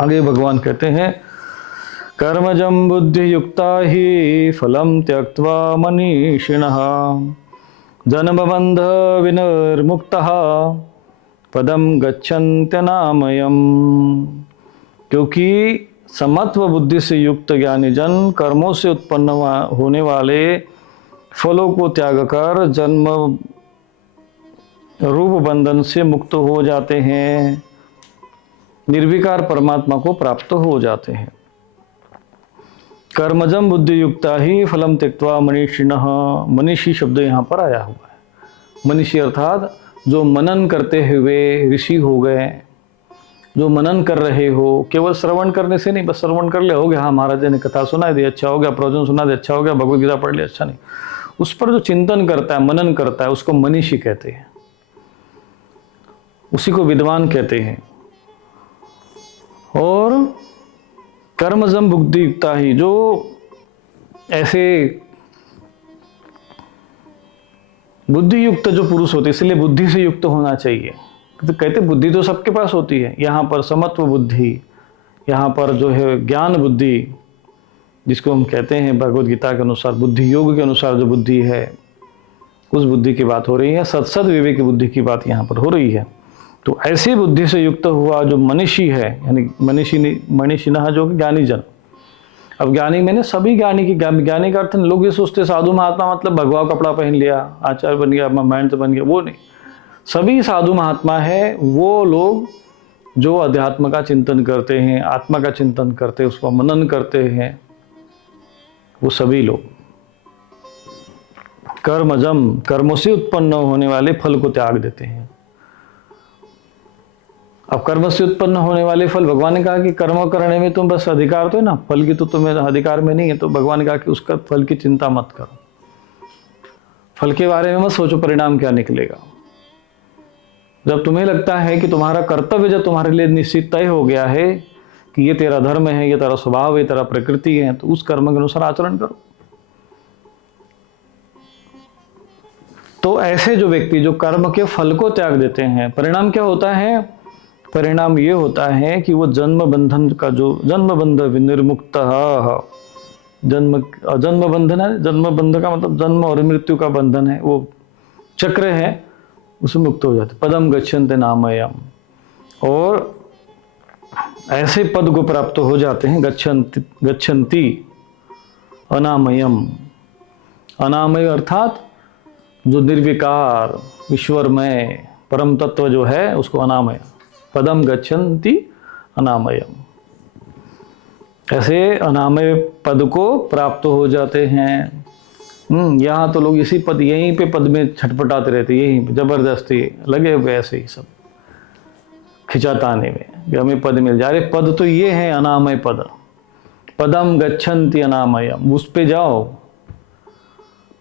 आगे भगवान कहते हैं कर्मजं बुद्धि युक्ता ही फलम त्यक्त्वा मनीषिणः जन्मबंध विनिर्मुक्तः पदम गच्छन्त्यनामयम्। क्योंकि समत्व बुद्धि से युक्त ज्ञानी जन कर्मों से उत्पन्न होने वाले फलों को त्याग कर जन्म रूप बंधन से मुक्त हो जाते हैं, निर्विकार परमात्मा को प्राप्त हो जाते हैं। कर्मजम बुद्धि युक्ता ही फलम त्यक्त्वा मनीषिणः। मनीषी शब्द यहाँ पर आया हुआ है। मनीषी अर्थात जो मनन करते हुए ऋषि हो गए, जो मनन कर रहे हो, केवल श्रवण करने से नहीं, बस श्रवण कर ले हो गया, हाँ महाराज ने कथा सुना दी अच्छा हो गया, प्रवचन सुना दे अच्छा हो गया, भगवद गीता पढ़ ली अच्छा नहीं, उस पर जो चिंतन करता है, मनन करता है, उसको मनीषी कहते हैं, उसी को विद्वान कहते हैं। और कर्मजम बुद्धि युक्ता ही, जो ऐसे बुद्धि युक्त जो पुरुष होते, इसलिए बुद्धि से युक्त होना चाहिए। तो कहते बुद्धि तो सबके पास होती है, यहाँ पर समत्व बुद्धि, यहाँ पर जो है ज्ञान बुद्धि, जिसको हम कहते हैं भगवद गीता के अनुसार बुद्धि योग के अनुसार जो बुद्धि है, उस बुद्धि की बात हो रही है। सत्सद विवेक की बुद्धि की बात यहाँ पर हो रही है। तो ऐसी बुद्धि से युक्त हुआ जो मनीषी है, यानी मनीषिणः जो ज्ञानी जन। अब ज्ञानी मैंने सभी ज्ञानी की, ज्ञानी का अर्थ लोग ये सोचते साधु महात्मा मतलब भगवा कपड़ा पहन लिया, आचार्य बन गया, महंत बन गया, वो नहीं। सभी साधु महात्मा है वो लोग जो अध्यात्म का चिंतन करते हैं, आत्मा का चिंतन करते हैं, उसका मनन करते हैं, वो सभी लोग कर्मजम, कर्मों से उत्पन्न होने वाले फल को त्याग देते हैं। अब कर्म से उत्पन्न होने वाले फल, भगवान ने कहा कि कर्म करने में तुम बस अधिकार तो है ना, फल की तो तुम्हें अधिकार में नहीं है। तो भगवान ने कहा कि उसका फल की चिंता मत करो, फल के बारे में मत सोचो परिणाम क्या निकलेगा। जब तुम्हें लगता है कि तुम्हारा कर्तव्य जब तुम्हारे लिए निश्चित तय हो गया है कि ये तेरा धर्म है, ये तेरा स्वभाव है, तेरा प्रकृति है, तो उस कर्म के अनुसार आचरण करो। तो ऐसे जो व्यक्ति जो कर्म के फल को त्याग देते हैं, परिणाम क्या होता है? परिणाम ये होता है कि वो जन्म बंधन का जो जन्म बंध विनिर्मुक्त, जन्म बंधन है, जन्म बंध का मतलब जन्म और मृत्यु का बंधन है, वो चक्र है, उससे मुक्त हो जाते। पदम गच्छन्ते नामयम, और ऐसे पद को प्राप्त हो जाते हैं। गच्छन्ति अनामयम, अनामय अर्थात जो निर्विकार ईश्वरमय परम तत्व जो है उसको अनामय, पदम गच्छन्ति अनामयम, ऐसे अनामय पद को प्राप्त हो जाते हैं। यहाँ तो लोग इसी पद, यहीं पे पद में छटपटाते रहते, यहीं पे जबरदस्ती लगे हुए ऐसे ही सब खिंचाताने में कि हमें पद मिल जाए। अरे पद तो ये है अनामय पद, पदम गच्छन्ति अनामयम, उस पे जाओ,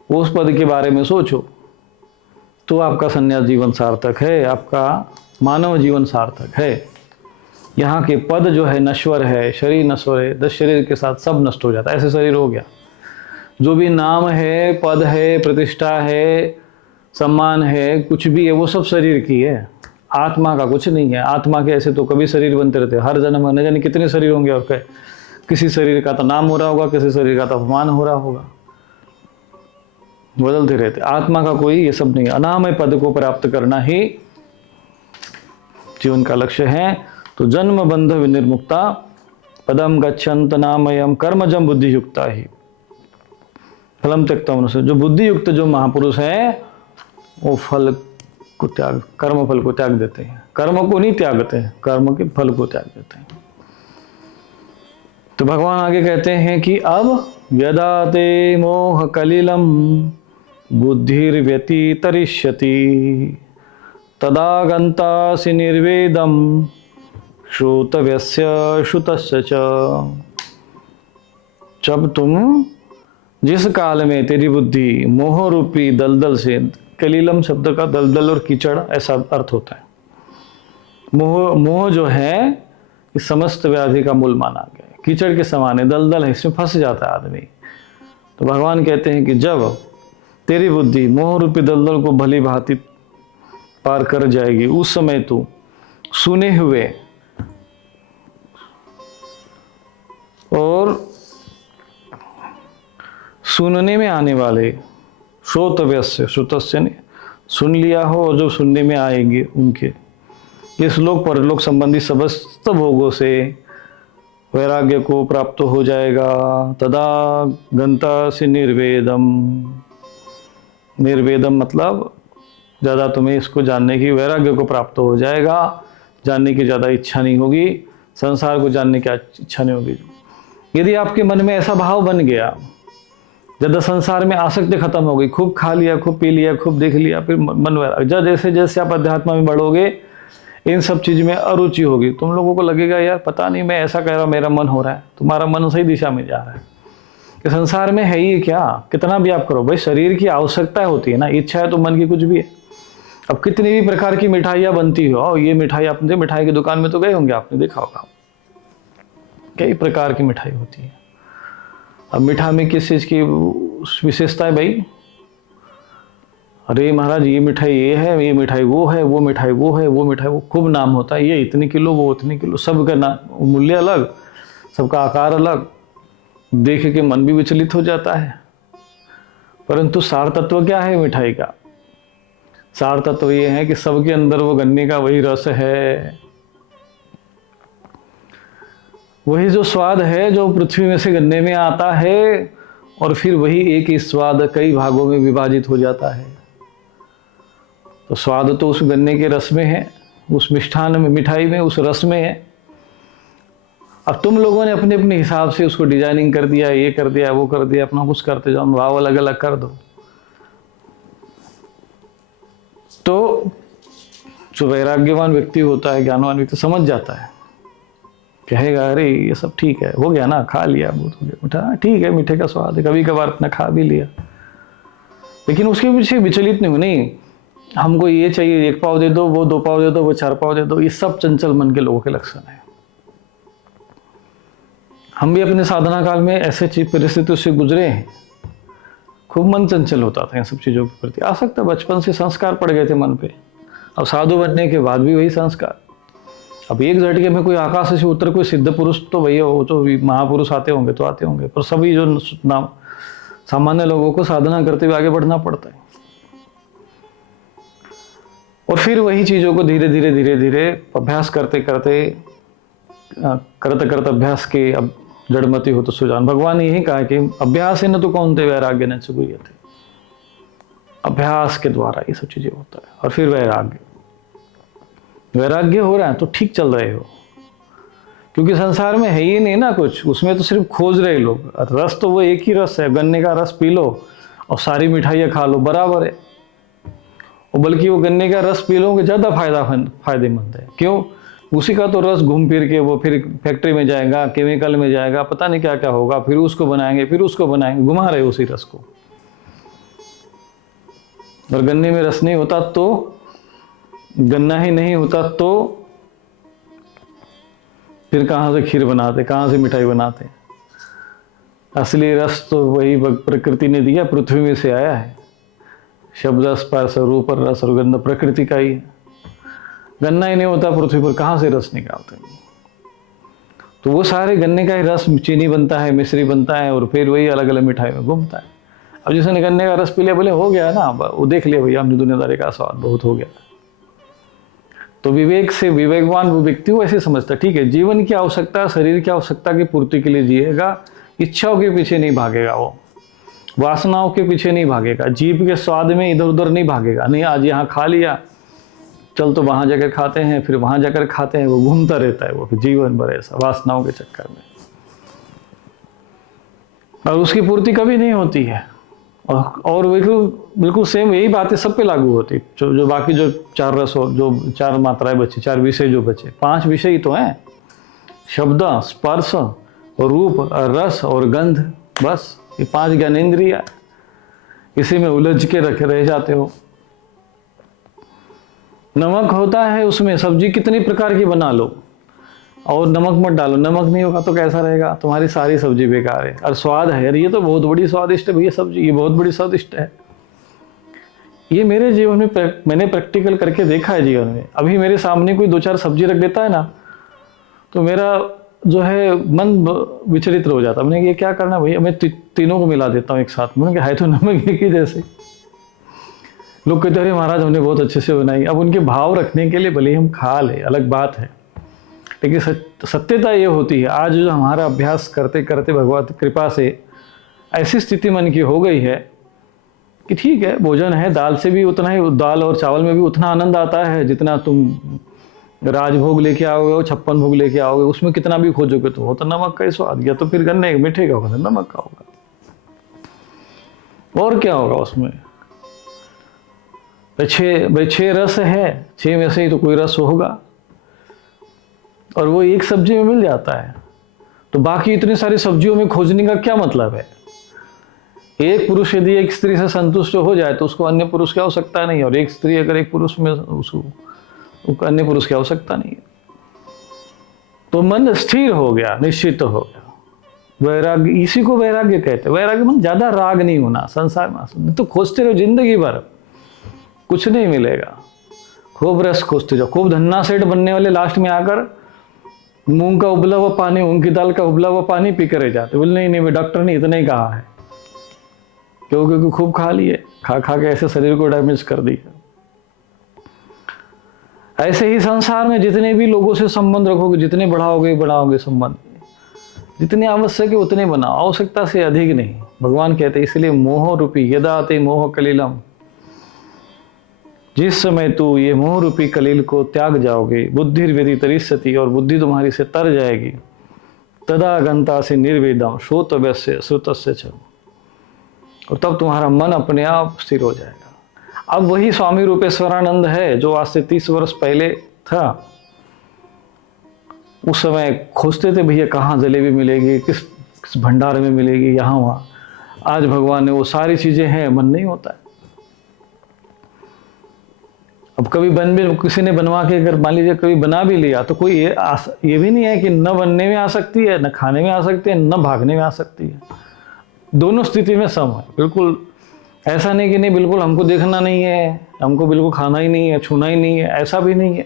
उस पद के बारे में सोचो, तो आपका संन्यास जीवन सार्थक है, आपका मानव जीवन सार्थक है। यहाँ के पद जो है नश्वर है, शरीर नश्वर है, 10 शरीर के साथ सब नष्ट हो जाता है, ऐसे शरीर हो गया। जो भी नाम है, पद है, प्रतिष्ठा है, सम्मान है, कुछ भी है, वो सब शरीर की है, आत्मा का कुछ नहीं है। आत्मा के ऐसे तो कभी शरीर बनते रहते, हर जन्म में न जाने कितने शरीर होंगे, और क्या किसी शरीर का तो नाम हो रहा होगा, किसी शरीर का तो अपमान हो रहा होगा, बदलते रहते। आत्मा का कोई ये सब नहीं है। अनामय पद को प्राप्त करना ही जीवन का लक्ष्य है। तो जन्म बंध विनिर्मुक्ता पदम गच्छन्त नामयम कर्मजम बुद्धि युक्ता ही फलम त्यक्त्वा मनुष्य। जो बुद्धि युक्त जो महापुरुष है वो फल को त्याग, कर्म फल को त्याग देते हैं। कर्म को नहीं त्यागते हैं, कर्म के फल को त्याग देते हैं। तो भगवान आगे कहते हैं कि अब यदा ते मोह कलिलम बुद्धिर्व्यतितरिष्यति तदा गन्तासि निर्वेदम श्रोतव्यस्य श्रुतस्य च। जब तुम, जिस काल में तेरी बुद्धि मोह रूपी दलदल से, कलिलम शब्द का दलदल और कीचड़ ऐसा अर्थ होता है। मोह जो है इस समस्त व्याधि का मूल माना गया, कीचड़ के समान है, दलदल है, इसमें फंस जाता है आदमी। तो भगवान कहते हैं कि जब तेरी बुद्धि मोह रूपी दलदल को भली भांति पार कर जाएगी, उस समय तू सुने हुए और सुनने में आने वाले, श्रोतव्यस्य, श्रुतस्य ने सुन लिया हो और जो सुनने में आएंगे उनके, इस लोक परलोक संबंधी समस्त भोगों से वैराग्य को प्राप्त हो जाएगा। तदा गंतासि निर्वेदम, निर्वेदम मतलब ज़्यादा तुम्हें इसको जानने की, वैराग्य को प्राप्त हो जाएगा, जानने की ज़्यादा इच्छा नहीं होगी, संसार को जानने की इच्छा नहीं होगी। यदि आपके मन में ऐसा भाव बन गया, ज़्यादा संसार में आसक्ति खत्म हो गई, खूब खा लिया, खूब पी लिया, खूब देख लिया, फिर मन वैराग्य, जैसे जैसे आप अध्यात्म में बढ़ोगे इन सब चीज़ में अरुचि होगी, तुम लोगों को लगेगा यार पता नहीं मैं ऐसा कह रहा हूँ, मेरा मन हो रहा है, तुम्हारा मन सही दिशा में जा रहा है कि संसार में है ही क्या, कितना भी आप करो, भाई शरीर की आवश्यकता होती है ना, इच्छा है तो मन की कुछ भी है। अब कितनी भी प्रकार की मिठाइयाँ बनती हो, ये मिठाई, आपने मिठाई की दुकान में तो गए होंगे, आपने देखा होगा कई प्रकार की मिठाई होती है। अब मिठा में किस चीज़ की विशेषता है भाई, अरे महाराज ये मिठाई ये है, ये मिठाई वो है, वो मिठाई वो है, वो मिठाई वो, खूब नाम होता है, ये इतनी किलो, वो उतनी किलो, सबका नाम मूल्य अलग, सबका आकार अलग, देख के मन भी विचलित हो जाता है। परंतु सार तत्व क्या है मिठाई का? सार तत्व ये है कि सबके अंदर वो गन्ने का वही रस है, वही जो स्वाद है जो पृथ्वी में से गन्ने में आता है, और फिर वही एक ही स्वाद कई भागों में विभाजित हो जाता है। तो स्वाद तो उस गन्ने के रस में है, उस मिष्ठान में, मिठाई में, उस रस में है। अब तुम लोगों ने अपने अपने हिसाब से उसको डिजाइनिंग कर दिया, ये कर दिया, वो कर दिया, अपना कुछ करते जाओ, भाव अलग अलग कर दो। तो जो वैराग्यवान व्यक्ति होता है, ज्ञानवान व्यक्ति समझ जाता है, कहेगा अरे ये सब ठीक है, हो गया ना, खा लिया, बहुत हो गया मीठा, ठीक है, मीठे का स्वाद है, कभी कभार अपना खा भी लिया, लेकिन उसके पीछे विचलित नहीं हो, नहीं हमको ये चाहिए, 1 पाव दे दो, वो 2 पाव दे दो, वो 4 पाव दे दो। ये सब चंचल मन के लोगों के लक्षण है। हम भी अपने साधना काल में ऐसे परिस्थितियों से गुजरे हैं, खूब मन चंचल होता था इन सब चीज़ों के प्रति, आ सकता है बचपन से संस्कार पड़ गए थे मन पे, अब साधु बनने के बाद भी वही संस्कार। अब एक झटके में कोई आकाश से उतर कोई सिद्ध पुरुष तो भैया वो तो महापुरुष आते होंगे तो आते होंगे, पर सभी जो सामान्य लोगों को साधना करते हुए आगे बढ़ना पड़ता है। और फिर वही चीज़ों को धीरे धीरे धीरे धीरे अभ्यास करते करते अभ्यास के अब जड़मती हो तो सुजान। भगवान ने यही कहा कि अभ्यास है न तो कौन थे वैराग्य न चुगुय थे, अभ्यास के द्वारा ये सब चीजें होता है। और फिर वैराग्य, वैराग्य हो रहा है तो ठीक चल रहे हो, क्योंकि संसार में है ही नहीं ना कुछ, उसमें तो सिर्फ खोज रहे लोग। रस तो वो एक ही रस है, गन्ने का रस पी लो और सारी मिठाइयाँ खा लो, बराबर है। और बल्कि वो गन्ने का रस पी लोगे ज़्यादा फायदेमंद है। क्यों? उसी का तो रस घूम फिर के वो फिर फैक्ट्री में जाएगा, केमिकल में जाएगा, पता नहीं क्या क्या होगा, फिर उसको बनाएंगे, फिर उसको बनाएंगे, घुमा रहे उसी रस को। और गन्ने में रस नहीं होता तो, गन्ना ही नहीं होता तो फिर कहाँ से खीर बनाते, कहाँ से मिठाई बनाते? असली रस तो वही प्रकृति ने दिया, पृथ्वी में से आया है। शब्द स्पर्श रूप रस और गंध प्रकृति का ही है। गन्ना ही नहीं होता पृथ्वी पर, कहाँ से रस निकालते? तो वो सारे गन्ने का ही रस, चीनी बनता है, मिश्री बनता है, और फिर वही अलग अलग मिठाई में घूमता है। अब जिसने गन्ने का रस पी लिया, बोले हो गया ना, वो देख लिया भैया हमने दुनियादारी का स्वाद बहुत हो गया। तो विवेक से विवेकवान वो व्यक्ति वो ऐसे समझता है, ठीक है, जीवन की आवश्यकता, शरीर की आवश्यकता की पूर्ति के लिए जिएगा, इच्छाओं के पीछे नहीं भागेगा, वो वासनाओं के पीछे नहीं भागेगा, जीभ के स्वाद में इधर उधर नहीं भागेगा। नहीं आज यहाँ खा लिया, चल तो वहां जाकर खाते हैं, फिर वहां जाकर खाते हैं, वो घूमता रहता है वो जीवन भर ऐसा वासनाओं के चक्कर में, और उसकी पूर्ति कभी नहीं होती है। और बिल्कुल सेम यही बातें सब पे लागू होती। जो बाकी जो 4 रस और जो 4 मात्राएं बची, 4 विषय जो बचे, 5 विषय ही तो हैं, शब्द, स्पर्श, रूप, रस और गंध, बस ये 5 ज्ञानेंद्रिय। इसी में उलझ के रह जाते हो। नमक होता है उसमें, सब्जी कितनी प्रकार की बना लो और नमक मत डालो, नमक नहीं होगा तो कैसा रहेगा? तुम्हारी सारी सब्जी बेकार है। और स्वाद है यार, ये तो बहुत बड़ी स्वादिष्ट है भैया सब्जी, ये बहुत बड़ी स्वादिष्ट है। ये मेरे जीवन में मैंने प्रैक्टिकल करके देखा है जीवन में। अभी मेरे सामने कोई 2-4 सब्जी रख देता है ना, तो मेरा जो है मन विचलित हो जाता। मैंने ये क्या करना भैया, मैं तीनों को मिला देता हूँ एक साथ। मैंने कहा है तो नमक एक ही जैसे। लोग कहते अरे महाराज हमने बहुत अच्छे से बनाई। अब उनके भाव रखने के लिए भले ही हम खा ले, अलग बात है, लेकिन सत्यता ये होती है आज जो हमारा अभ्यास करते करते भगवत कृपा से ऐसी स्थिति मन की हो गई है कि ठीक है, भोजन है, दाल से भी उतना ही, दाल और चावल में भी उतना आनंद आता है जितना तुम राजभोग लेके आओगे, 56 भोग लेके आओगे, उसमें कितना भी खोजोगे तो वो तो नमक का ही स्वाद, या तो फिर गन्ने मीठे का होगा, नमक का होगा, और क्या होगा उसमें। छह रस है, 6 में से ही तो कोई रस होगा, और वो एक सब्जी में मिल जाता है, तो बाकी इतनी सारी सब्जियों में खोजने का क्या मतलब है। एक पुरुष यदि एक स्त्री से संतुष्ट हो जाए तो उसको अन्य पुरुष की आवश्यकता नहीं है, और एक स्त्री अगर एक पुरुष में, उसको अन्य पुरुष की आवश्यकता नहीं है। तो मन स्थिर हो गया, निश्चित हो गया। वैराग्य, इसी को वैराग्य कहते हैं। वैराग्य मन ज्यादा राग नहीं होना संसार में। तो खोजते रहो जिंदगी भर, कुछ नहीं मिलेगा। खूब रस खोजते जाओ, खूब धन्ना सेठ बनने वाले लास्ट में आकर मूंग का उबला हुआ पानी, मूंग की दाल का उबला हुआ पानी पी कर जाते। बोले नहीं नहीं, डॉक्टर ने इतना ही कहा है, क्योंकि खूब खा लिए, खा के ऐसे शरीर को डैमेज कर दिया। ऐसे ही संसार में जितने भी लोगों से संबंध रखोगे, जितने बढ़ाओगे संबंध, जितने आवश्यक है उतने बनाओ, आवश्यकता से अधिक नहीं। भगवान कहते हैं इसलिए मोह रूपी यदा ते मोह कलिलम, जिस समय तू ये मोह रूपी कलील को त्याग जाओगे, बुद्धि व्यतितरिष्यति, और बुद्धि तुम्हारी से तर जाएगी, तदा गंता से निर्वेदम श्रोतव्यस्य श्रुतस्य च, और तब तुम्हारा मन अपने आप स्थिर हो जाएगा। अब वही स्वामी रूपेश्वरानंद है जो आज से 30 वर्ष पहले था। उस समय खोजते थे भैया कहाँ जलेबी मिलेगी, किस भंडार में मिलेगी, यहाँ वहाँ। आज भगवान ने वो सारी चीजें हैं, मन नहीं होता है। अब कभी किसी ने बनवा के अगर मान लीजिए कभी बना भी लिया तो कोई ये भी नहीं है कि न बनने में आ सकती है, न खाने में आ सकती है, न भागने में आ सकती है। दोनों स्थिति में सम है। बिल्कुल ऐसा नहीं कि नहीं बिल्कुल हमको देखना नहीं है, हमको बिल्कुल खाना ही नहीं है, छूना ही नहीं है, ऐसा भी नहीं है।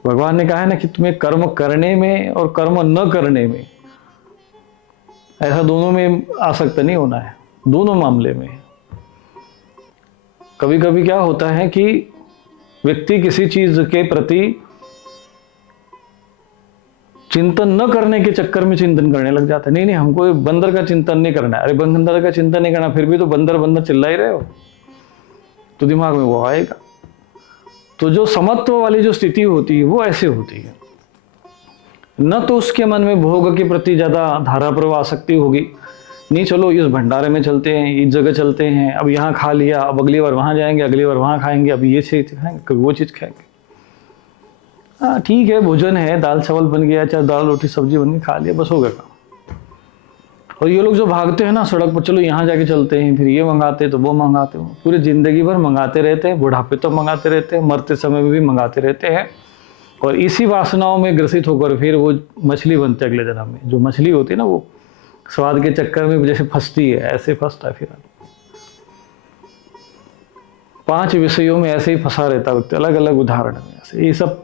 भगवान ने कहा है ना कि तुम्हें कर्म करने में और कर्म न करने में, ऐसा दोनों में आसक्त नहीं होना है, दोनों मामले में। कभी कभी क्या होता है कि व्यक्ति किसी चीज के प्रति चिंतन न करने के चक्कर में चिंतन करने लग जाता है। नहीं हमको बंदर का चिंतन नहीं करना है। अरे बंदर का चिंतन नहीं करना, फिर भी तो बंदर चिल्ला ही रहे हो, तो दिमाग में वो आएगा। तो जो समत्व वाली जो स्थिति होती है वो ऐसे होती है, न तो उसके मन में भोग के प्रति ज्यादा धारा प्रवाह आसक्ति होगी। नहीं चलो इस भंडारे में चलते हैं, इस जगह चलते हैं, अब यहाँ खा लिया, अब अगली बार वहां जाएंगे, अगली बार वहां खाएंगे, अब ये चीज खाएंगे, कभी वो चीज खाएंगे। हाँ ठीक है, भोजन है, दाल चावल बन गया, चाहे दाल रोटी सब्जी बन गई, खा लिया, बस हो गया काम। और ये लोग जो भागते हैं ना सड़क पर, चलो यहाँ जाके चलते हैं, फिर ये मंगाते तो वो मंगाते हो, पूरी जिंदगी भर मंगाते रहते हैं, बुढ़ापे तो मंगाते रहते हैं, मरते समय में भी मंगाते रहते हैं, और इसी वासनाओं में ग्रसित होकर फिर वो मछली बनते अगले जन्म में। जो मछली होती है ना वो स्वाद के चक्कर में जैसे फंसती है, ऐसे फंसता है। फिर 5 विषयों में ऐसे ही फंसा रहता है व्यक्ति, अलग अलग उदाहरण में ऐसे। ये सब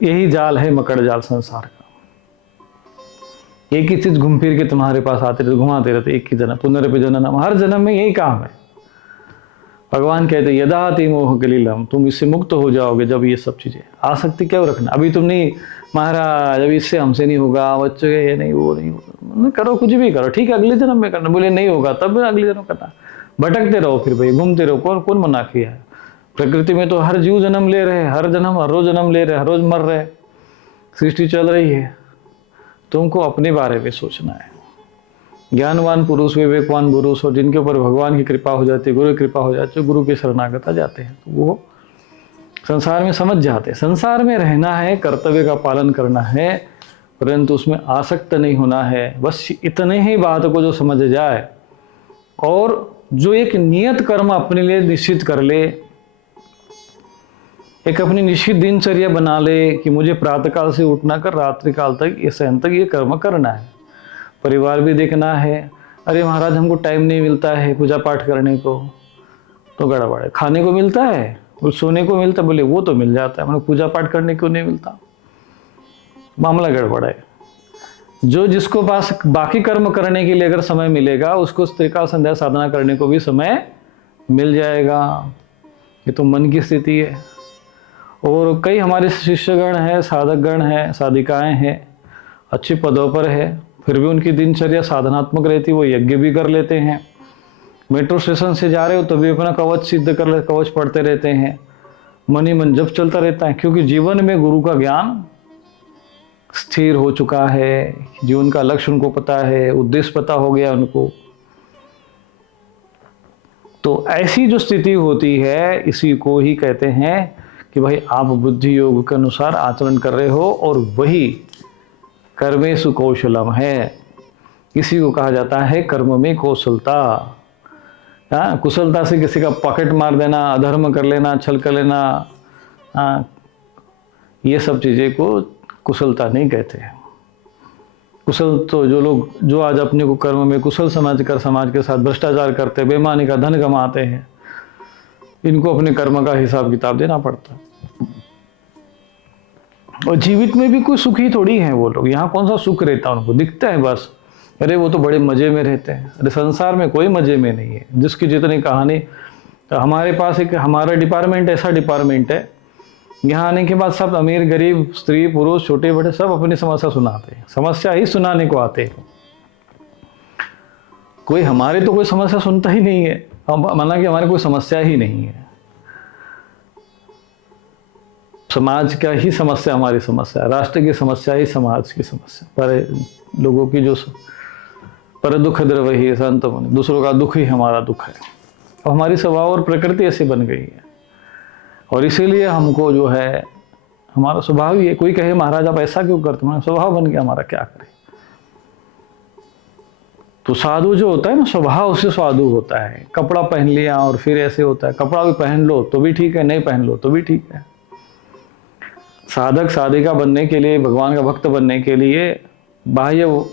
यही जाल है, मकड़ जाल संसार का। एक ही चीज घूम फिर के तुम्हारे पास आते रहते, घुमाते रहते, एक ही जन्म, पुनरपि जननम, हर जन्म में यही काम है। भगवान कहते यदा ते मोह कलिलम, तुम इससे मुक्त हो जाओगे जब ये सब चीजें। आसक्ति क्यों रखना? अभी तुम नहीं महाराज अभी इससे हमसे नहीं होगा, बच्चों ये नहीं वो नहीं होगा, करो कुछ भी करो, ठीक है अगले जन्म में करना। बोले नहीं होगा तब अगले जन्म करना। भटकते रहो फिर भाई, घूमते रहो। कौन कौन मना किया है? प्रकृति में तो हर जीव जन्म ले रहे हैं, हर रोज जन्म ले रहे हैं, हर रोज मर रहे हैं, सृष्टि चल रही है। तुमको अपने बारे में सोचना है। ज्ञानवान पुरुष, विवेकवान पुरुष, और जिनके ऊपर भगवान की कृपा हो जाती है, गुरु की कृपा हो जाती है, गुरु के शरणागत आ जाते हैं, तो वो संसार में समझ जाते हैं। संसार में रहना है, कर्तव्य का पालन करना है, परंतु उसमें आसक्त नहीं होना है। बस इतने ही बात को जो समझ जाए और जो एक नियत कर्म अपने लिए निश्चित कर ले, एक अपनी निश्चित दिनचर्या बना ले कि मुझे प्रातःकाल से उठना कर रात्रि काल तक ये सहन तक ये कर्म करना है। परिवार भी देखना है। अरे महाराज हमको टाइम नहीं मिलता है पूजा पाठ करने को, तो गड़बड़ है। खाने को मिलता है और सोने को मिलता है, बोले वो तो मिल जाता है, मतलब पूजा पाठ करने को नहीं मिलता। मामला गड़बड़ है। जो जिसको पास बाकी कर्म करने के लिए अगर समय मिलेगा, उसको त्रिकाल संध्या साधना करने को भी समय मिल जाएगा। ये तो मन की स्थिति है। और कई हमारे शिष्यगण हैं, साधकगण हैं, साधिकाएं हैं, अच्छे पदों पर है, फिर भी उनकी दिनचर्या साधनात्मक रहती, वो यज्ञ भी कर लेते हैं। मेट्रो स्टेशन से जा रहे हो तो भी अपना कवच सिद्ध कर ले, कवच पढ़ते रहते हैं, मन ही मन जब चलता रहता है, क्योंकि जीवन में गुरु का ज्ञान स्थिर हो चुका है, जीवन का लक्ष्य उनको पता है, उद्देश्य पता हो गया उनको। तो ऐसी जो स्थिति होती है, इसी को ही कहते हैं कि भाई आप बुद्धि योग के अनुसार आचरण कर रहे हो, और वही कर्मेषु कौशलम है। इसी को कहा जाता है कर्म में कौशलता। कुशलता से किसी का पॉकेट मार देना, अधर्म कर लेना, छल कर लेना, ये सब चीज़ें को कुशलता नहीं कहते हैं। कुशल तो जो लोग जो आज अपने को कर्म में कुशल समझकर समाज के साथ भ्रष्टाचार करते, बेईमानी का धन कमाते हैं, इनको अपने कर्म का हिसाब किताब देना पड़ता है। और जीवित में भी कोई सुखी थोड़ी है वो लोग। यहाँ कौन सा सुख रहता है उनको, दिखता है बस, अरे वो तो बड़े मजे में रहते हैं। अरे संसार में कोई मजे में नहीं है। जिसकी जितनी कहानी, तो हमारे पास एक हमारा डिपार्टमेंट ऐसा डिपार्टमेंट है, यहाँ आने के बाद सब अमीर गरीब स्त्री पुरुष छोटे बड़े सब अपनी समस्या सुनाते हैं, समस्या ही सुनाने को आते हैं। कोई हमारे तो कोई समस्या सुनता ही नहीं है, माना कि हमारी कोई समस्या ही नहीं है। समाज का ही समस्या हमारी समस्या, राष्ट्र की समस्या ही समाज की समस्या, पर लोगों की जो पर दुख द्रव ही संत मुनि, दूसरों का दुख ही हमारा दुख है। और हमारी स्वभाव और प्रकृति ऐसी बन गई है, और इसीलिए हमको जो है हमारा स्वभाव ही है। कोई कहे महाराज आप ऐसा क्यों करते हैं, स्वभाव बन गया हमारा, क्या करें। तो साधु जो होता है ना, स्वभाव उससे साधु होता है। कपड़ा पहन लिया और फिर ऐसे होता है, कपड़ा भी पहन लो तो भी ठीक है, नहीं पहन लो तो भी ठीक है। साधक साधिका बनने के लिए, भगवान का भक्त बनने के लिए बाह्य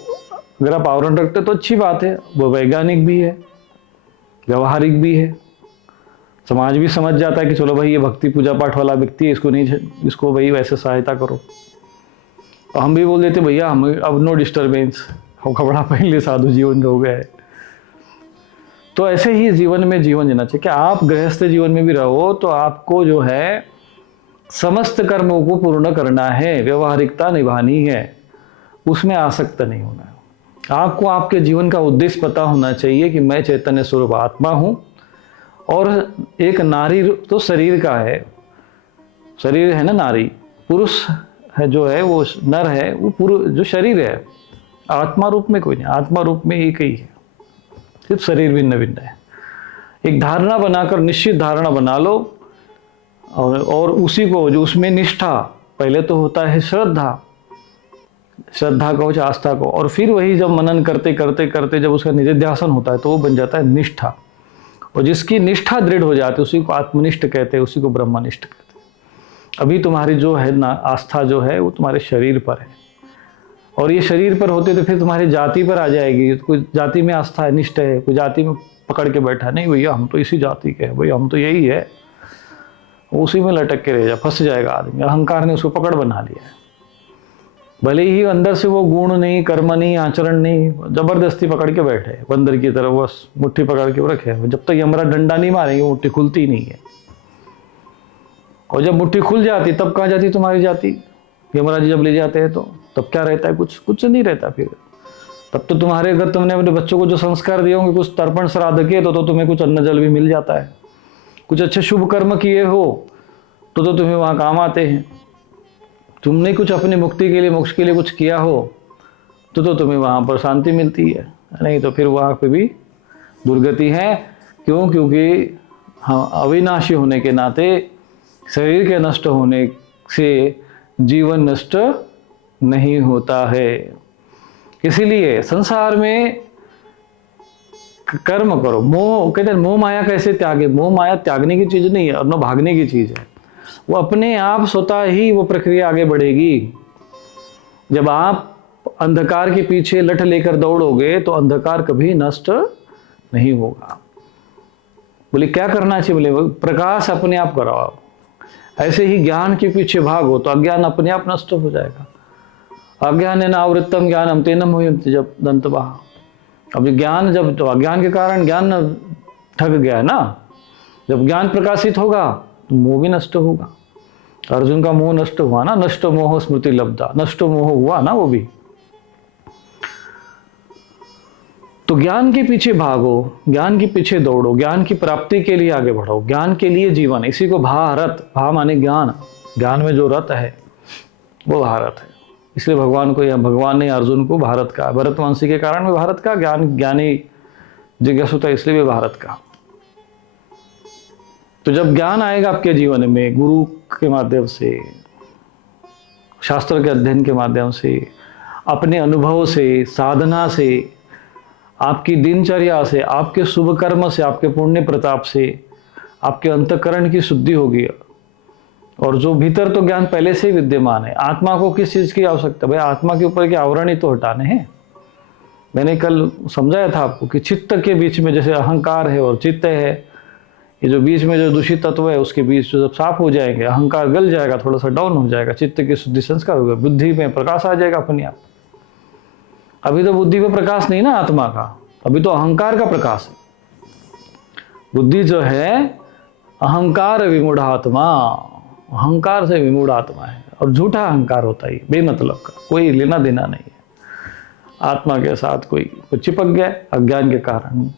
अगर आप आवरण रखते तो अच्छी बात है, वो वैज्ञानिक भी है, व्यवहारिक भी है। समाज भी समझ जाता है कि चलो भाई ये भक्ति पूजा पाठ वाला व्यक्ति है, इसको नहीं, इसको भाई वैसे सहायता करो। और हम भी बोल देते भैया हम अब नो डिस्टर्बेंस, हम कपड़ा पहन ले, साधु जीवन हो गया है। तो ऐसे ही जीवन में जीवन जीना चाहिए कि आप गृहस्थ जीवन में भी रहो तो आपको जो है समस्त कर्मों को पूर्ण करना है, व्यवहारिकता निभानी है, उसमें आसक्त नहीं होना है। आपको आपके जीवन का उद्देश्य पता होना चाहिए कि मैं चैतन्य स्वरूप आत्मा हूँ, और एक नारी तो शरीर का है, शरीर है ना नारी, पुरुष है जो है वो नर है, वो पुरुष जो शरीर है, आत्मा रूप में कोई नहीं, आत्मा रूप में एक ही है, सिर्फ शरीर भिन्न भिन्न है। एक धारणा बनाकर, निश्चित धारणा बना लो, और उसी को जो उसमें निष्ठा, पहले तो होता है श्रद्धा, श्रद्धा को, आस्था को, और फिर वही जब मनन करते करते करते जब उसका निधिध्यासन होता है तो वो बन जाता है निष्ठा। और जिसकी निष्ठा दृढ़ हो जाती है उसी को आत्मनिष्ठ कहते हैं, उसी को ब्रह्मनिष्ठ कहते हैं। अभी तुम्हारी जो है ना आस्था जो है वो तुम्हारे शरीर पर है, और ये शरीर पर होते तो फिर तुम्हारी जाति पर आ जाएगी। कोई जाति में आस्था है, निष्ठ है, कोई जाति में पकड़ के बैठा, नहीं भैया हम तो इसी जाति के हैं, भैया हम तो यही है, उसी में लटक के रह जा, फंस जाएगा आदमी। अहंकार ने उसको पकड़ बना लिया है। भले ही अंदर से वो गुण नहीं, कर्म नहीं, आचरण नहीं, जबरदस्ती पकड़ के बैठे बंदर की तरह, बस मुट्ठी पकड़ के रखे। जब तक यमरा डंडा नहीं मारेंगे मुट्ठी खुलती नहीं है। और जब मुट्ठी खुल जाती तब कहाँ जाती तुम्हारी जाति, यमराज जी जब ले जाते हैं तो तब क्या रहता है, कुछ नहीं रहता। फिर तब तो तुम्हारे, अगर तुमने अपने बच्चों को जो संस्कार दिए होंगे, कुछ तर्पण श्राद्ध किए तो तुम्हें कुछ अन्न जल भी मिल जाता है। कुछ अच्छे शुभ कर्म किए हो तो तुम्हें वहाँ काम आते हैं। तुमने कुछ अपनी मुक्ति के लिए, मोक्ष के लिए कुछ किया हो तो तुम्हें वहाँ पर शांति मिलती है, नहीं तो फिर वहाँ पे भी दुर्गति है। क्यों? क्योंकि हम अविनाशी होने के नाते शरीर के नष्ट होने से जीवन नष्ट नहीं होता है। इसीलिए संसार में कर्म करो। मोह, कहते हैं मोह माया कैसे त्यागे? मोह माया त्यागने की चीज नहीं है और न भागने की चीज है, वो अपने आप स्वतः ही वो प्रक्रिया आगे बढ़ेगी। जब आप अंधकार के पीछे लठ लेकर दौड़ोगे तो अंधकार कभी नष्ट नहीं होगा। बोले क्या करना चाहिए? बोले प्रकाश अपने आप कराओ। ऐसे ही ज्ञान के पीछे भागो तो अज्ञान अपने आप नष्ट हो जाएगा। अज्ञानेन आवृत्तम ज्ञानम तेन मोह्यन्ति जब दंतवाह। अब ज्ञान, जब तो अज्ञान के कारण ज्ञान ठग गया ना, जब ज्ञान प्रकाशित होगा तो मोह भी नष्ट होगा। अर्जुन का मोह नष्ट हुआ ना, नष्ट मोह स्मृति लब्धा, नष्ट मोह हुआ ना वो भी। तो ज्ञान के पीछे भागो, ज्ञान के पीछे दौड़ो, ज्ञान की प्राप्ति के लिए आगे बढ़ो, ज्ञान के लिए जीवन। इसी को भारत, भा माने ज्ञान, ज्ञान में जो रत है वो भारत है। इसलिए भगवान को, या भगवान ने अर्जुन को भारत कहा। भरतवंशी के कारण भी भारत का, ज्ञान ज्ञानी जिज्ञासु था इसलिए भी भारत का। तो जब ज्ञान आएगा आपके जीवन में, गुरु के माध्यम से, शास्त्र के अध्ययन के माध्यम से, अपने अनुभव से, साधना से, आपकी दिनचर्या से, आपके शुभ कर्म से, आपके पुण्य प्रताप से आपके अंतःकरण की शुद्धि होगी। और जो भीतर तो ज्ञान पहले से ही विद्यमान है। आत्मा को किस चीज की आवश्यकता? भाई आत्मा के ऊपर के आवरण ही तो हटाने हैं। मैंने कल समझाया था आपको कि चित्त के बीच में जैसे अहंकार है और चित्त है, ये जो बीच में जो दूषित तत्व है उसके बीच जो जब साफ हो जाएंगे, अहंकार गल जाएगा, थोड़ा सा डाउन हो जाएगा, चित्त की शुद्धि संस्कार होगा, बुद्धि में प्रकाश आ जाएगा अपने आप। अभी तो बुद्धि में प्रकाश नहीं ना आत्मा का, अभी तो अहंकार का प्रकाश है। बुद्धि जो है अहंकार विमूढ़ आत्मा, अहंकार से विमूढ़ आत्मा है। और झूठा अहंकार होता है बेमतलब का, कोई लेना देना नहीं है आत्मा के साथ। कोई चिपक गया अज्ञान के कारण,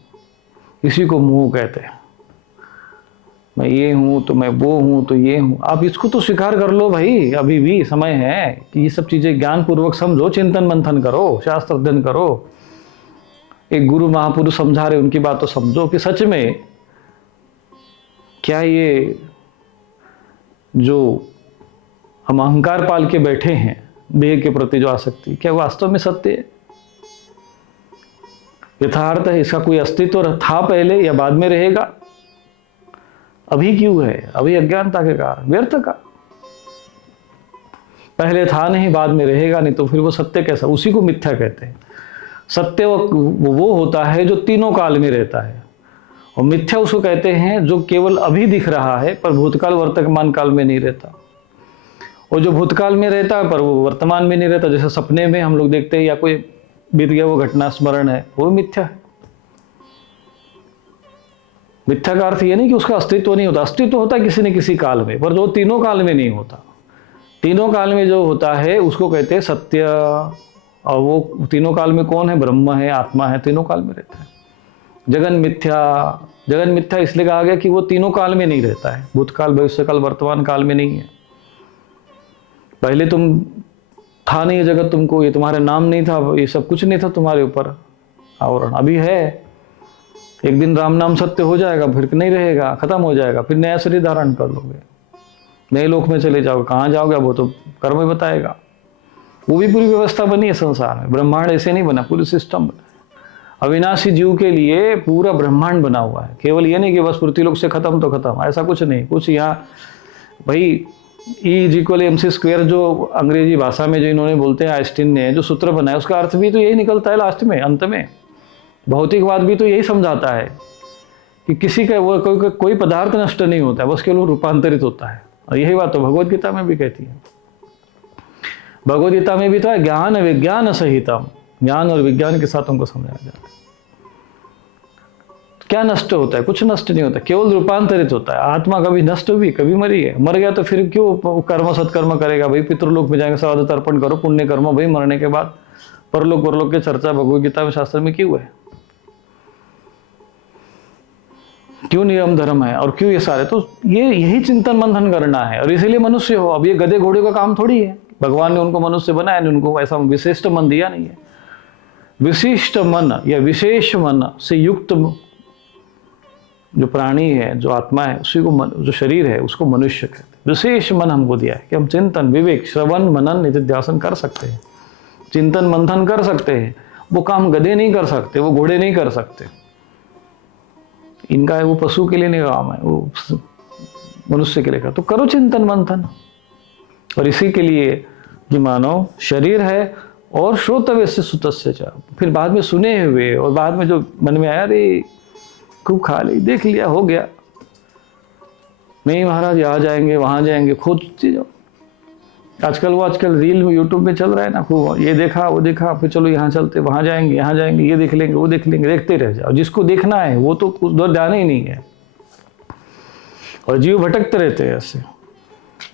इसी को मोह कहते हैं। मैं ये हूं तो मैं वो हूं तो ये हूं। आप इसको तो स्वीकार कर लो भाई, अभी भी समय है कि ये सब चीजें ज्ञान पूर्वक समझो, चिंतन मंथन करो, शास्त्र अध्ययन करो। एक गुरु महापुरुष समझा रहे, उनकी बात तो समझो कि सच में क्या ये जो हम अहंकार पाल के बैठे हैं, देह के प्रति जो आसक्ति, क्या वास्तव में सत्य है, यथार्थ है? इसका कोई अस्तित्व था पहले या बाद में रहेगा? अभी क्यों है? अभी अज्ञानता के कारण, व्यर्थ का। पहले था नहीं, बाद में रहेगा नहीं, तो फिर वो सत्य कैसा? उसी को मिथ्या कहते हैं। सत्य वो होता है जो तीनों काल में रहता है, और मिथ्या उसको कहते हैं जो केवल अभी दिख रहा है पर भूतकाल वर्तमान काल में नहीं रहता। और जो भूतकाल में रहता है पर वो वर्तमान में नहीं रहता, जैसे सपने में हम लोग देखते हैं या कोई बीत गया वो घटना स्मरण है, वो मिथ्या है। मिथ्या का अर्थ ये नहीं कि उसका अस्तित्व नहीं होता, अस्तित्व होता है किसी न किसी काल में, पर जो तीनों काल में नहीं होता। तीनों काल में जो होता है उसको कहते हैं सत्य। और वो तीनों काल में कौन है? ब्रह्म है, आत्मा है, तीनों काल में रहता है। जगन मिथ्या, जगन मिथ्या इसलिए कहा गया कि वो तीनों काल में नहीं रहता है, भूतकाल भविष्यकाल वर्तमान काल में नहीं है। पहले तुम था नहीं ये जगत, तुमको ये तुम्हारा नाम नहीं था, ये सब कुछ नहीं था तुम्हारे ऊपर आवरण। अभी है, एक दिन राम नाम सत्य हो जाएगा, फिर नहीं रहेगा, खत्म हो जाएगा, फिर नया शरीर धारण कर लोगे, नए लोक में चले जाओगे। कहाँ जाओगे वो तो कर्म ही बताएगा। वो भी पूरी व्यवस्था बनी है संसार में, ब्रह्मांड ऐसे नहीं बना, पूरी सिस्टम बना है। अविनाशी जीव के लिए पूरा ब्रह्मांड बना हुआ है। केवल ये नहीं कि बस पृथ्वीलोक से खत्म तो खत्म, ऐसा कुछ नहीं। कुछ यहाँ भाई E=mc² जो अंग्रेजी भाषा में जो इन्होंने बोलते हैं, आइंस्टीन ने जो सूत्र बनाया, उसका अर्थ भी तो यही निकलता है लास्ट में, अंत में। भौतिकवाद भी तो यही समझाता है कि किसी का वो कोई पदार्थ नष्ट नहीं होता है, बस केवल रूपांतरित होता है। और यही बात तो भगवद गीता में भी कहती है। भगवद गीता में भी तो है ज्ञान विज्ञान सहितम, ज्ञान और विज्ञान के साथ हमको समझाया जाता है। क्या नष्ट होता है? कुछ नष्ट नहीं होता, केवल रूपांतरित होता है। आत्मा कभी नष्ट हुई, कभी मरी है? मर गया तो फिर क्यों कर्म सत्कर्म करेगा? भाई पितृलोक में जाएंगे, श्राद्ध तर्पण करो, पुण्य कर्म। भाई मरने के बाद परलोक परलोक की चर्चा भगवद गीता में शास्त्र में क्यों है? क्यों नियम धर्म है और क्यों ये सारे? तो ये यही चिंतन मंथन करना है, और इसीलिए मनुष्य हो। अब ये गधे घोड़े का काम थोड़ी है, भगवान ने उनको मनुष्य बनाया नहीं, उनको ऐसा विशिष्ट मन दिया नहीं है। विशिष्ट मन या विशेष मन से युक्त जो प्राणी है, जो आत्मा है, उसी को जो शरीर है उसको मनुष्य कहते हैं। विशेष मन हमको दिया है कि हम चिंतन विवेक श्रवण मनन निधिध्यासन कर सकते हैं, चिंतन मंथन कर सकते हैं। वो काम गधे नहीं कर सकते, वो घोड़े नहीं कर सकते। इनका है वो पशु के लिए नहीं काम है, वो मनुष्य के लिए का। तो करो चिंतन मंथन। और इसी के लिए कि मानो शरीर है और श्रोतव्य से सुतस्य च, फिर बाद में सुने हुए और बाद में जो मन में आया, अरे खूब खा ली, देख लिया, हो गया, नहीं महाराज यहाँ जाएंगे वहाँ जाएंगे, खोजते जाओ। आजकल रील यूट्यूब में चल रहा है ना खूब, ये देखा वो देखा, फिर चलो यहाँ चलते, वहाँ जाएंगे, यहाँ जाएंगे, ये देख लेंगे वो देख लेंगे, देखते रह जाओ। जिसको देखना है वो तो उधर जाना ही नहीं है, और जीव भटकते रहते हैं ऐसे।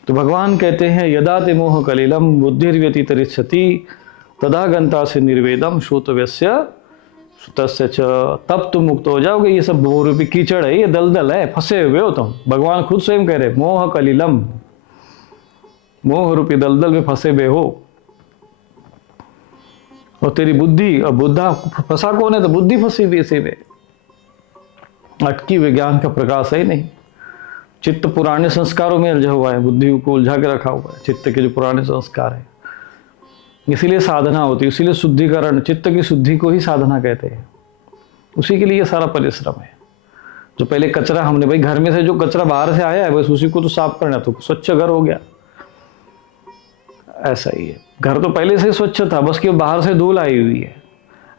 तो भगवान कहते हैं यदा ते मोह कलिलम बुद्धिर्व्यतितरिष्यति तदा गंता से निर्वेदम श्रोतव्यस्य तस्य च, तब तुम मुक्त हो जाओगे। ये सब मोह रूपी कीचड़ है, ये दलदल है, फंसे हुए हो तुम। भगवान खुद स्वयं कह रहे मोह कलिलम, मोह रूपी दलदल में फंसे हुए हो। और तेरी बुद्धि, अब बुद्धा फंसा कौन है? तो बुद्धि फंसी हुई इसी में, अटकी विज्ञान का प्रकाश है नहीं। चित्त पुराने संस्कारों में उलझा हुआ है, बुद्धि को उलझा के रखा हुआ है, चित्त के जो पुराने संस्कार है। इसीलिए साधना होती है, इसीलिए शुद्धिकरण, चित्त की शुद्धि को ही साधना कहते हैं। उसी के लिए सारा परिश्रम है। जो पहले कचरा हमने, भाई घर में से जो कचरा बाहर से आया है बस उसी को तो साफ करना, तो स्वच्छ घर हो गया। ऐसा ही है, घर तो पहले से स्वच्छ था, बस कि बाहर से धूल आई हुई है।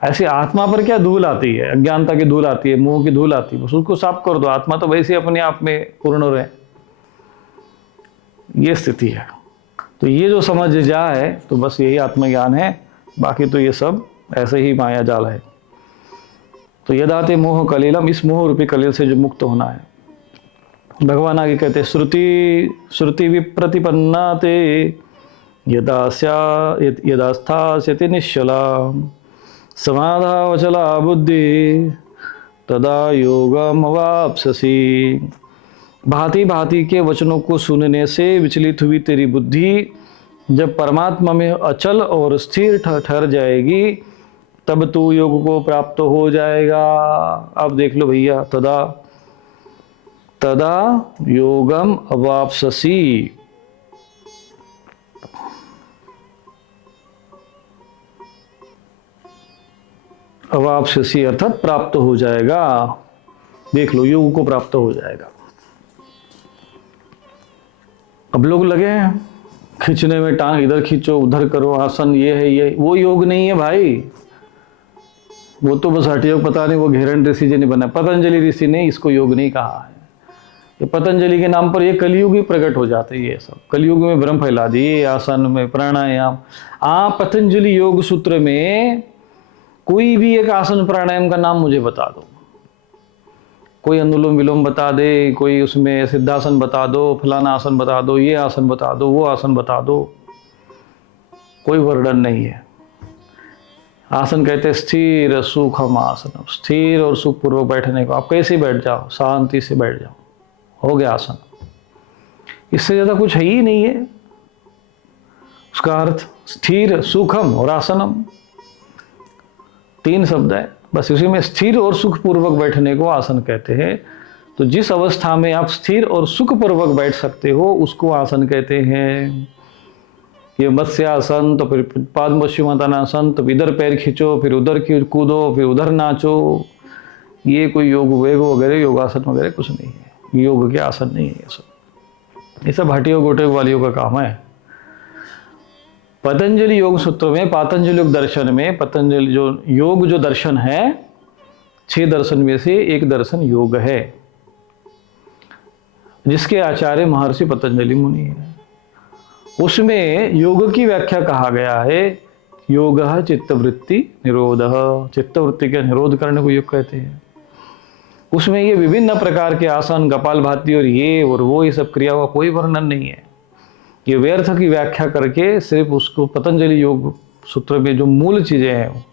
ऐसी आत्मा पर क्या धूल आती है? अज्ञानता की धूल आती है, मोह की धूल आती है, बस उसको साफ कर दो, आत्मा तो वैसे अपने आप में पूर्ण रहे। ये स्थिति है। तो ये जो समझ जाए तो बस यही आत्मज्ञान है, बाकी तो ये सब ऐसे ही माया जाल है। तो यदाते मोह कलिलम, इस मोह रूपी कलिल से जो मुक्त होना है। भगवान आगे कहते हैं श्रुति विप्रतिपन्ना ते यदास्थास्यति निश्चला समाधावचला बुद्धि तदा योगम अवाप्स्यसि। भांति भांति के वचनों को सुनने से विचलित हुई तेरी बुद्धि जब परमात्मा में अचल और स्थिर ठहर जाएगी तब तू योग को प्राप्त हो जाएगा। अब देख लो भैया, तदा योगम अवाप्स्यसि। अवाप्स्यसि अर्थात प्राप्त हो जाएगा। देख लो, योग को प्राप्त हो जाएगा। अब लोग लगे हैं खींचने में, टांग इधर खींचो उधर करो, आसन ये है, ये वो योग नहीं है भाई। वो तो बस हठ योग, पता नहीं वो घेरन ऋषि जी ने बना, पतंजलि ऋषि ने इसको योग नहीं कहा है। ये पतंजलि के नाम पर ये कलयुग ही प्रकट हो जाते हैं। ये सब कलयुग में भ्रम फैला दिए। आसन में प्राणायाम, पतंजलि योग सूत्र में कोई भी एक आसन प्राणायाम का नाम मुझे बता दो। कोई अनुलोम विलोम बता दे, कोई उसमें सिद्धासन बता दो, फलाना आसन बता दो, ये आसन बता दो, वो आसन बता दो, कोई वर्णन नहीं है। आसन कहते हैं स्थिर सुखम आसन, स्थिर और सुखपूर्वक बैठने को। आप कैसे बैठ जाओ, शांति से बैठ जाओ, हो गया आसन। इससे ज्यादा कुछ है ही नहीं है। उसका अर्थ स्थिर सुखम और आसनम, 3 शब्द है बस। उसी में स्थिर और सुखपूर्वक बैठने को आसन कहते हैं। तो जिस अवस्था में आप स्थिर और सुखपूर्वक बैठ सकते हो उसको आसन कहते हैं। ये मत्स्य आसन, तो फिर पादमोच्छिमातानासन, तो इधर पैर खींचो, फिर उधर कूदो, फिर उधर नाचो, ये कोई योग वेग वगैरह योगासन वगैरह कुछ नहीं है। योग के आसन नहीं है ये सब हटियोग गोटे वालियों का काम है। पतंजलि योग सूत्र में, पातंजलि योग दर्शन में, पतंजलि जो योग जो दर्शन है 6 दर्शन में से एक दर्शन योग है, जिसके आचार्य महर्षि पतंजलि मुनि है। उसमें योग की व्याख्या कहा गया है योग चित्तवृत्ति निरोध। चित्तवृत्ति के निरोध करने को योग कहते हैं। उसमें ये विभिन्न प्रकार के आसन, कपालभाति और ये और वो, ये सब क्रिया का कोई वर्णन नहीं है। ये व्यर्थ की व्याख्या करके सिर्फ उसको पतंजलि योग सूत्र में जो मूल चीजें हैं,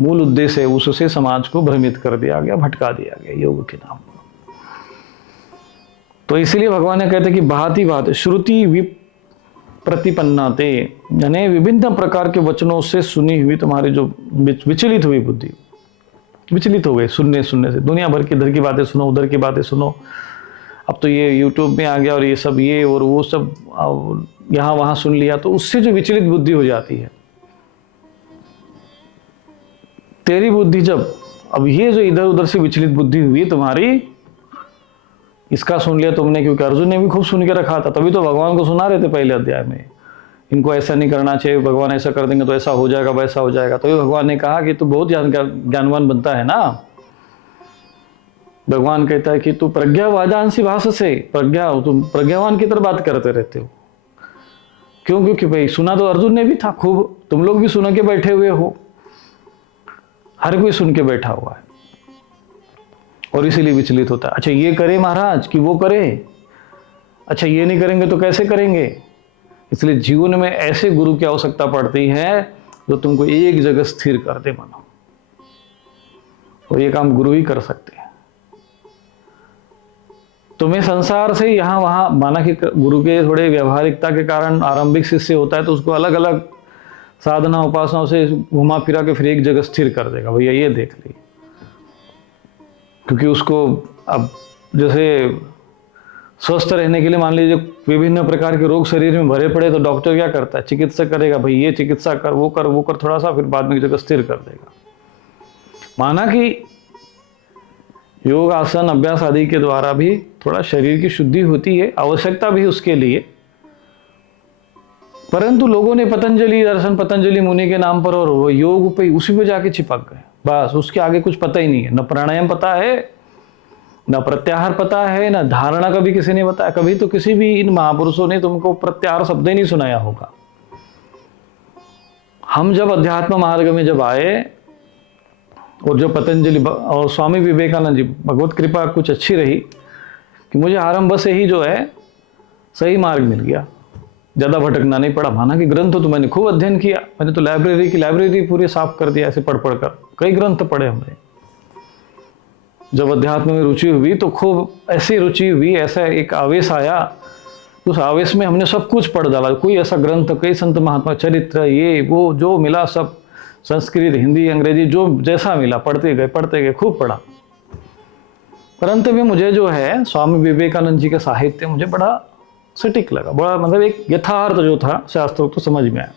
मूल उद्देश्य है, उससे समाज को भ्रमित कर दिया गया, भटका दिया गया योग के नाम पर। तो इसलिए भगवान ने कहते कि भांति भांति श्रुति विप्रतिपन्नाते, यानी विभिन्न प्रकार के वचनों से सुनी हुई तुम्हारी जो विचलित हुई बुद्धि, विचलित हो गए सुनने से। दुनिया भर की इधर की बातें सुनो, उधर की बातें सुनो। अब तो ये यूट्यूब में आ गया और ये सब ये और वो सब यहाँ वहाँ सुन लिया, तो उससे जो विचलित बुद्धि हो जाती है तेरी बुद्धि। जब अब ये जो इधर उधर से विचलित बुद्धि हुई तुम्हारी, इसका सुन लिया तुमने, क्योंकि अर्जुन ने भी खूब सुन के रखा था, तभी तो भगवान को सुना रहे थे पहले अध्याय में। इनको ऐसा नहीं करना चाहिए, भगवान ऐसा कर देंगे तो ऐसा हो जाएगा, वैसा हो जाएगा। तो भगवान ने कहा कि तू बहुत ज्ञानवान बनता है ना। भगवान कहता है कि तू प्रज्ञावादांसी भाषा से, तुम प्रज्ञावान की तरह बात करते रहते हो। क्यों? क्योंकि भाई सुना तो अर्जुन ने भी था खूब, तुम लोग भी सुन के बैठे हुए हो, हर कोई सुन के बैठा हुआ है और इसीलिए विचलित होता है। अच्छा ये करे महाराज कि वो करे, अच्छा ये नहीं करेंगे तो कैसे करेंगे? इसलिए जीवन में ऐसे गुरु की आवश्यकता पड़ती है जो तुमको एक जगह स्थिर कर दे मनो, और ये काम गुरु ही कर सकते हैं। तुम्हें संसार से यहाँ वहां, माना कि गुरु के थोड़े व्यवहारिकता के कारण आरंभिक शिष्य होता है तो उसको अलग अलग साधना उपासनाओं से घुमा फिरा के फिर एक जगह स्थिर कर देगा, भैया ये देख ली। क्योंकि उसको अब जैसे स्वस्थ रहने के लिए मान लीजिए विभिन्न प्रकार के रोग शरीर में भरे पड़े तो डॉक्टर क्या करता है? चिकित्सा करेगा, भाई ये चिकित्सा कर, वो कर, वो कर, थोड़ा सा, फिर बाद में एक जगह स्थिर कर देगा। माना कि योग आसन अभ्यास आदि के द्वारा भी थोड़ा शरीर की शुद्धि होती है, आवश्यकता भी उसके लिए, परंतु लोगों ने पतंजलि दर्शन, पतंजलि मुनि के नाम पर और वो योग पे उसी पे जाके चिपक गए, बस उसके आगे कुछ पता ही नहीं है। न प्राणायाम पता है, न प्रत्याहार पता है, न धारणा कभी किसी ने बताया। कभी तो किसी भी इन महापुरुषों ने तुमको प्रत्याहार शब्द ही नहीं सुनाया होगा। हम जब अध्यात्म मार्ग में जब आए और जो पतंजलि और स्वामी विवेकानंद जी, भगवत कृपा कुछ अच्छी रही कि मुझे आरंभ से ही जो है सही मार्ग मिल गया, ज़्यादा भटकना नहीं पड़ा। माना कि ग्रंथ तो मैंने खूब अध्ययन किया, मैंने तो लाइब्रेरी पूरी साफ कर दिया ऐसे पढ़ कर, कई ग्रंथ पढ़े हमने। जब अध्यात्म में रुचि हुई तो खूब ऐसी रुचि हुई, ऐसा एक आवेश आया, उस आवेश में हमने सब कुछ पढ़ डाला। कोई ऐसा ग्रंथ, कई संत महात्मा चरित्र, ये वो जो मिला सब, संस्कृत हिंदी अंग्रेजी जो जैसा मिला पढ़ते गए, खूब पढ़ा। परंतु भी मुझे जो है स्वामी विवेकानंद जी का साहित्य मुझे बड़ा सटीक लगा, बड़ा मतलब एक यथार्थ जो था शास्त्रों तो समझ में आया।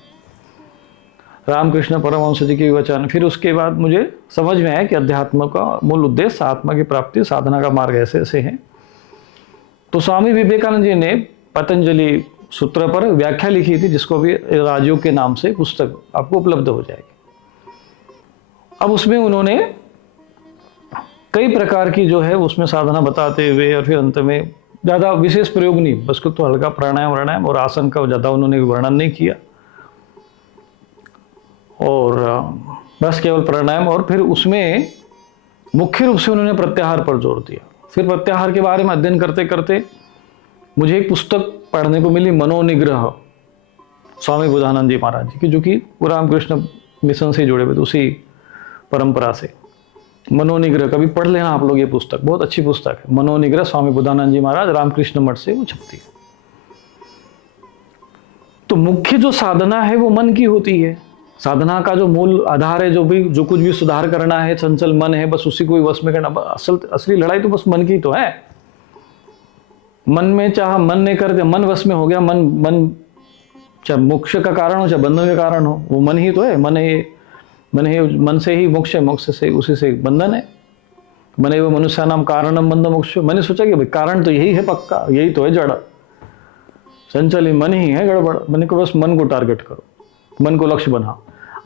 रामकृष्ण परमहंस जी के वचन, फिर उसके बाद मुझे समझ में आया कि अध्यात्म का मूल उद्देश्य आत्मा की प्राप्ति, साधना का मार्ग ऐसे ऐसे है। तो स्वामी विवेकानंद जी ने पतंजलि सूत्र पर व्याख्या लिखी थी, जिसको भी राजयोग के नाम से पुस्तक आपको उपलब्ध हो जाएगी। अब उसमें उन्होंने कई प्रकार की जो है उसमें साधना बताते हुए, और फिर अंत में ज़्यादा विशेष प्रयोग नहीं, बस तो हल्का प्राणायाम और आसन का ज़्यादा उन्होंने वर्णन नहीं किया, और बस केवल प्राणायाम। और फिर उसमें मुख्य रूप से उन्होंने प्रत्याहार पर जोर दिया। फिर प्रत्याहार के बारे में अध्ययन करते करते मुझे एक पुस्तक पढ़ने को मिली, मनोनिग्रह, स्वामी बुधानंद जी महाराज जी की, जो कि रामकृष्ण मिशन से जुड़े हुए थे, उसी परंपरा से। मनोनिग्रह कभी पढ़ लेना आप लोग, ये पुस्तक बहुत अच्छी पुस्तक है, मनोनिग्रह, स्वामी बुधानंद जी महाराज, रामकृष्ण मठ से वो छपती है। तो मुख्य जो साधना है वो मन की होती है। साधना का जो मूल आधार है, जो कुछ भी सुधार करना है, चंचल मन है, बस उसी को ही वश में करना। असली लड़ाई तो बस मन की तो है। मन में चाहे मन नहीं करते, मन वश में हो गया, मन चाहे मोक्ष का कारण हो चाहे बंधन का कारण हो, वो मन ही तो है। मन से ही मोक्ष है, मोक्ष से उसी से बंधन है। मने वो मनुष्य नाम कारणम बंध मोक्ष। मैंने सोचा कि भाई कारण तो यही है, पक्का यही तो है जड़, चंचल ही मन ही है गड़बड़। मैंने कहा बस मन को टारगेट करो, मन को लक्ष्य बनाओ।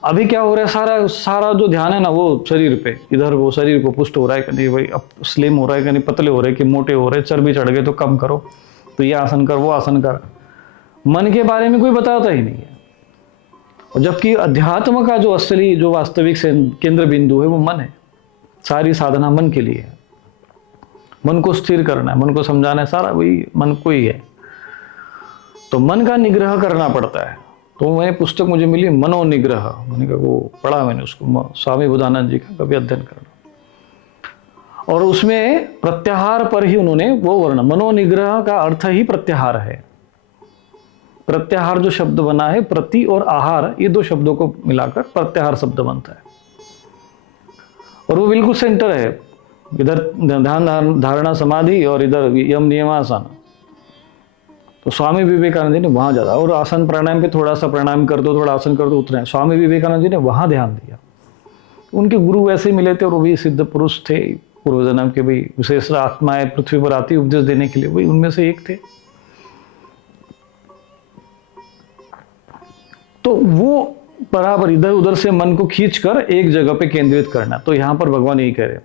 अभी क्या हो रहा है, सारा जो ध्यान है ना वो शरीर पे, इधर वो शरीर को पुष्ट हो रहा है कि नहीं, भाई अब स्लिम हो रहा है कि नहीं, पतले हो रहे कि मोटे हो रहे, चर्बी चढ़ गए तो कम करो, तो ये आसन कर, वो आसन कर। मन के बारे में कोई बताता ही नहीं है। और जबकि अध्यात्म का जो असली, जो वास्तविक केंद्र बिंदु है वो मन है। सारी साधना मन के लिए है, मन को स्थिर करना है, मन को समझाना है, सारा वही मन को ही है। तो मन का निग्रह करना पड़ता है। तो वह पुस्तक मुझे मिली, मनोनिग्रह। मैंने कहा वो पढ़ा मैंने उसको, स्वामी बुधानंद जी का कभी अध्ययन करना। और उसमें प्रत्याहार पर ही उन्होंने वो वर्णन, मनोनिग्रह का अर्थ ही प्रत्याहार है। प्रत्याहार जो शब्द बना है, प्रति और आहार, ये दो शब्दों को मिलाकर प्रत्याहार शब्द बनता है। और वो बिल्कुल सेंटर है, इधर ध्यान धारणा समाधि और इधर यम नियमासन। तो स्वामी विवेकानंद जी ने वहां ज्यादा, और आसन प्राणायाम पे थोड़ा सा प्राणायाम कर दो, थोड़ा आसन कर दो, उतरे। स्वामी विवेकानंद जी ने वहां ध्यान दिया। उनके गुरु वैसे मिले थे, और वो भी सिद्ध पुरुष थे पूर्व जन्म के, भी विशेष आत्माएं पृथ्वी पर आती उपदेश देने के लिए, वही उनमें से एक थे। तो वो बराबर इधर उधर से मन को खींचकर एक जगह पे केंद्रित करना। तो यहां पर भगवान यही कह रहे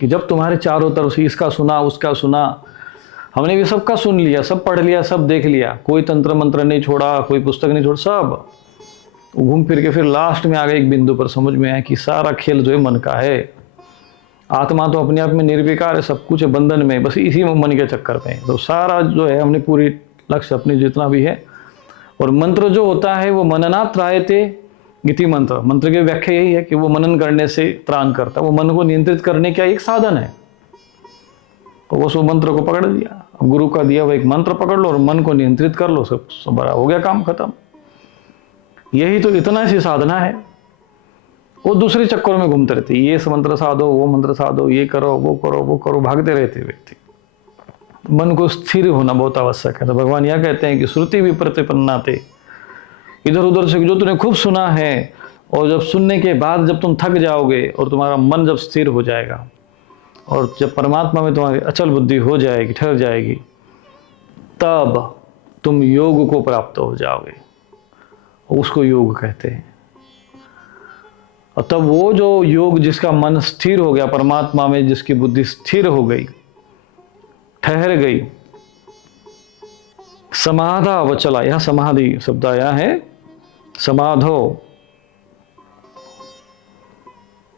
कि जब तुम्हारे चारों तरफ से इसका सुना उसका सुना, हमने भी सबका सुन लिया, सब पढ़ लिया, सब देख लिया, कोई तंत्र मंत्र नहीं छोड़ा, कोई पुस्तक नहीं छोड़ा, सब घूम फिर के फिर लास्ट में आ गए एक बिंदु पर, समझ में आया कि सारा खेल जो है मन का है। आत्मा तो अपने आप में निर्विकार है, सब कुछ है बंधन में, बस इसी में मन के चक्कर में। तो सारा जो है हमने पूरी लक्ष्य अपनी जितना भी है। और मंत्र जो होता है वो मननात् त्रायते इति मंत्र, मंत्र की व्याख्या यही है कि वो मनन करने से त्राण करता है, वो मन को नियंत्रित करने का एक साधन है। तो वो सो मंत्र को पकड़ लिया, अब गुरु का दिया हुआ एक मंत्र पकड़ लो और मन को नियंत्रित कर लो, सब बड़ा हो गया, काम खत्म। यही तो इतना सी साधना है। वो दूसरे चक्करों में घूमते रहते, ये मंत्र साधो, वो मंत्र साधो, ये करो, वो करो, वो करो, भागते रहते व्यक्ति। मन को स्थिर होना बहुत आवश्यक है। तो भगवान यह कहते हैं कि श्रुति विप्रतिपन्नाते, इधर उधर से जो तूने खूब सुना है, और जब सुनने के बाद जब तुम थक जाओगे और तुम्हारा मन जब स्थिर हो जाएगा और जब परमात्मा में तुम्हारी अचल बुद्धि हो जाएगी, ठहर जाएगी, तब तुम योग को प्राप्त हो जाओगे। उसको योग कहते हैं। और तब वो जो योग, जिसका मन स्थिर हो गया परमात्मा में, जिसकी बुद्धि स्थिर हो गई, ठहर गई, समाधा वचला, यह समाधि शब्द आया है, समाधो,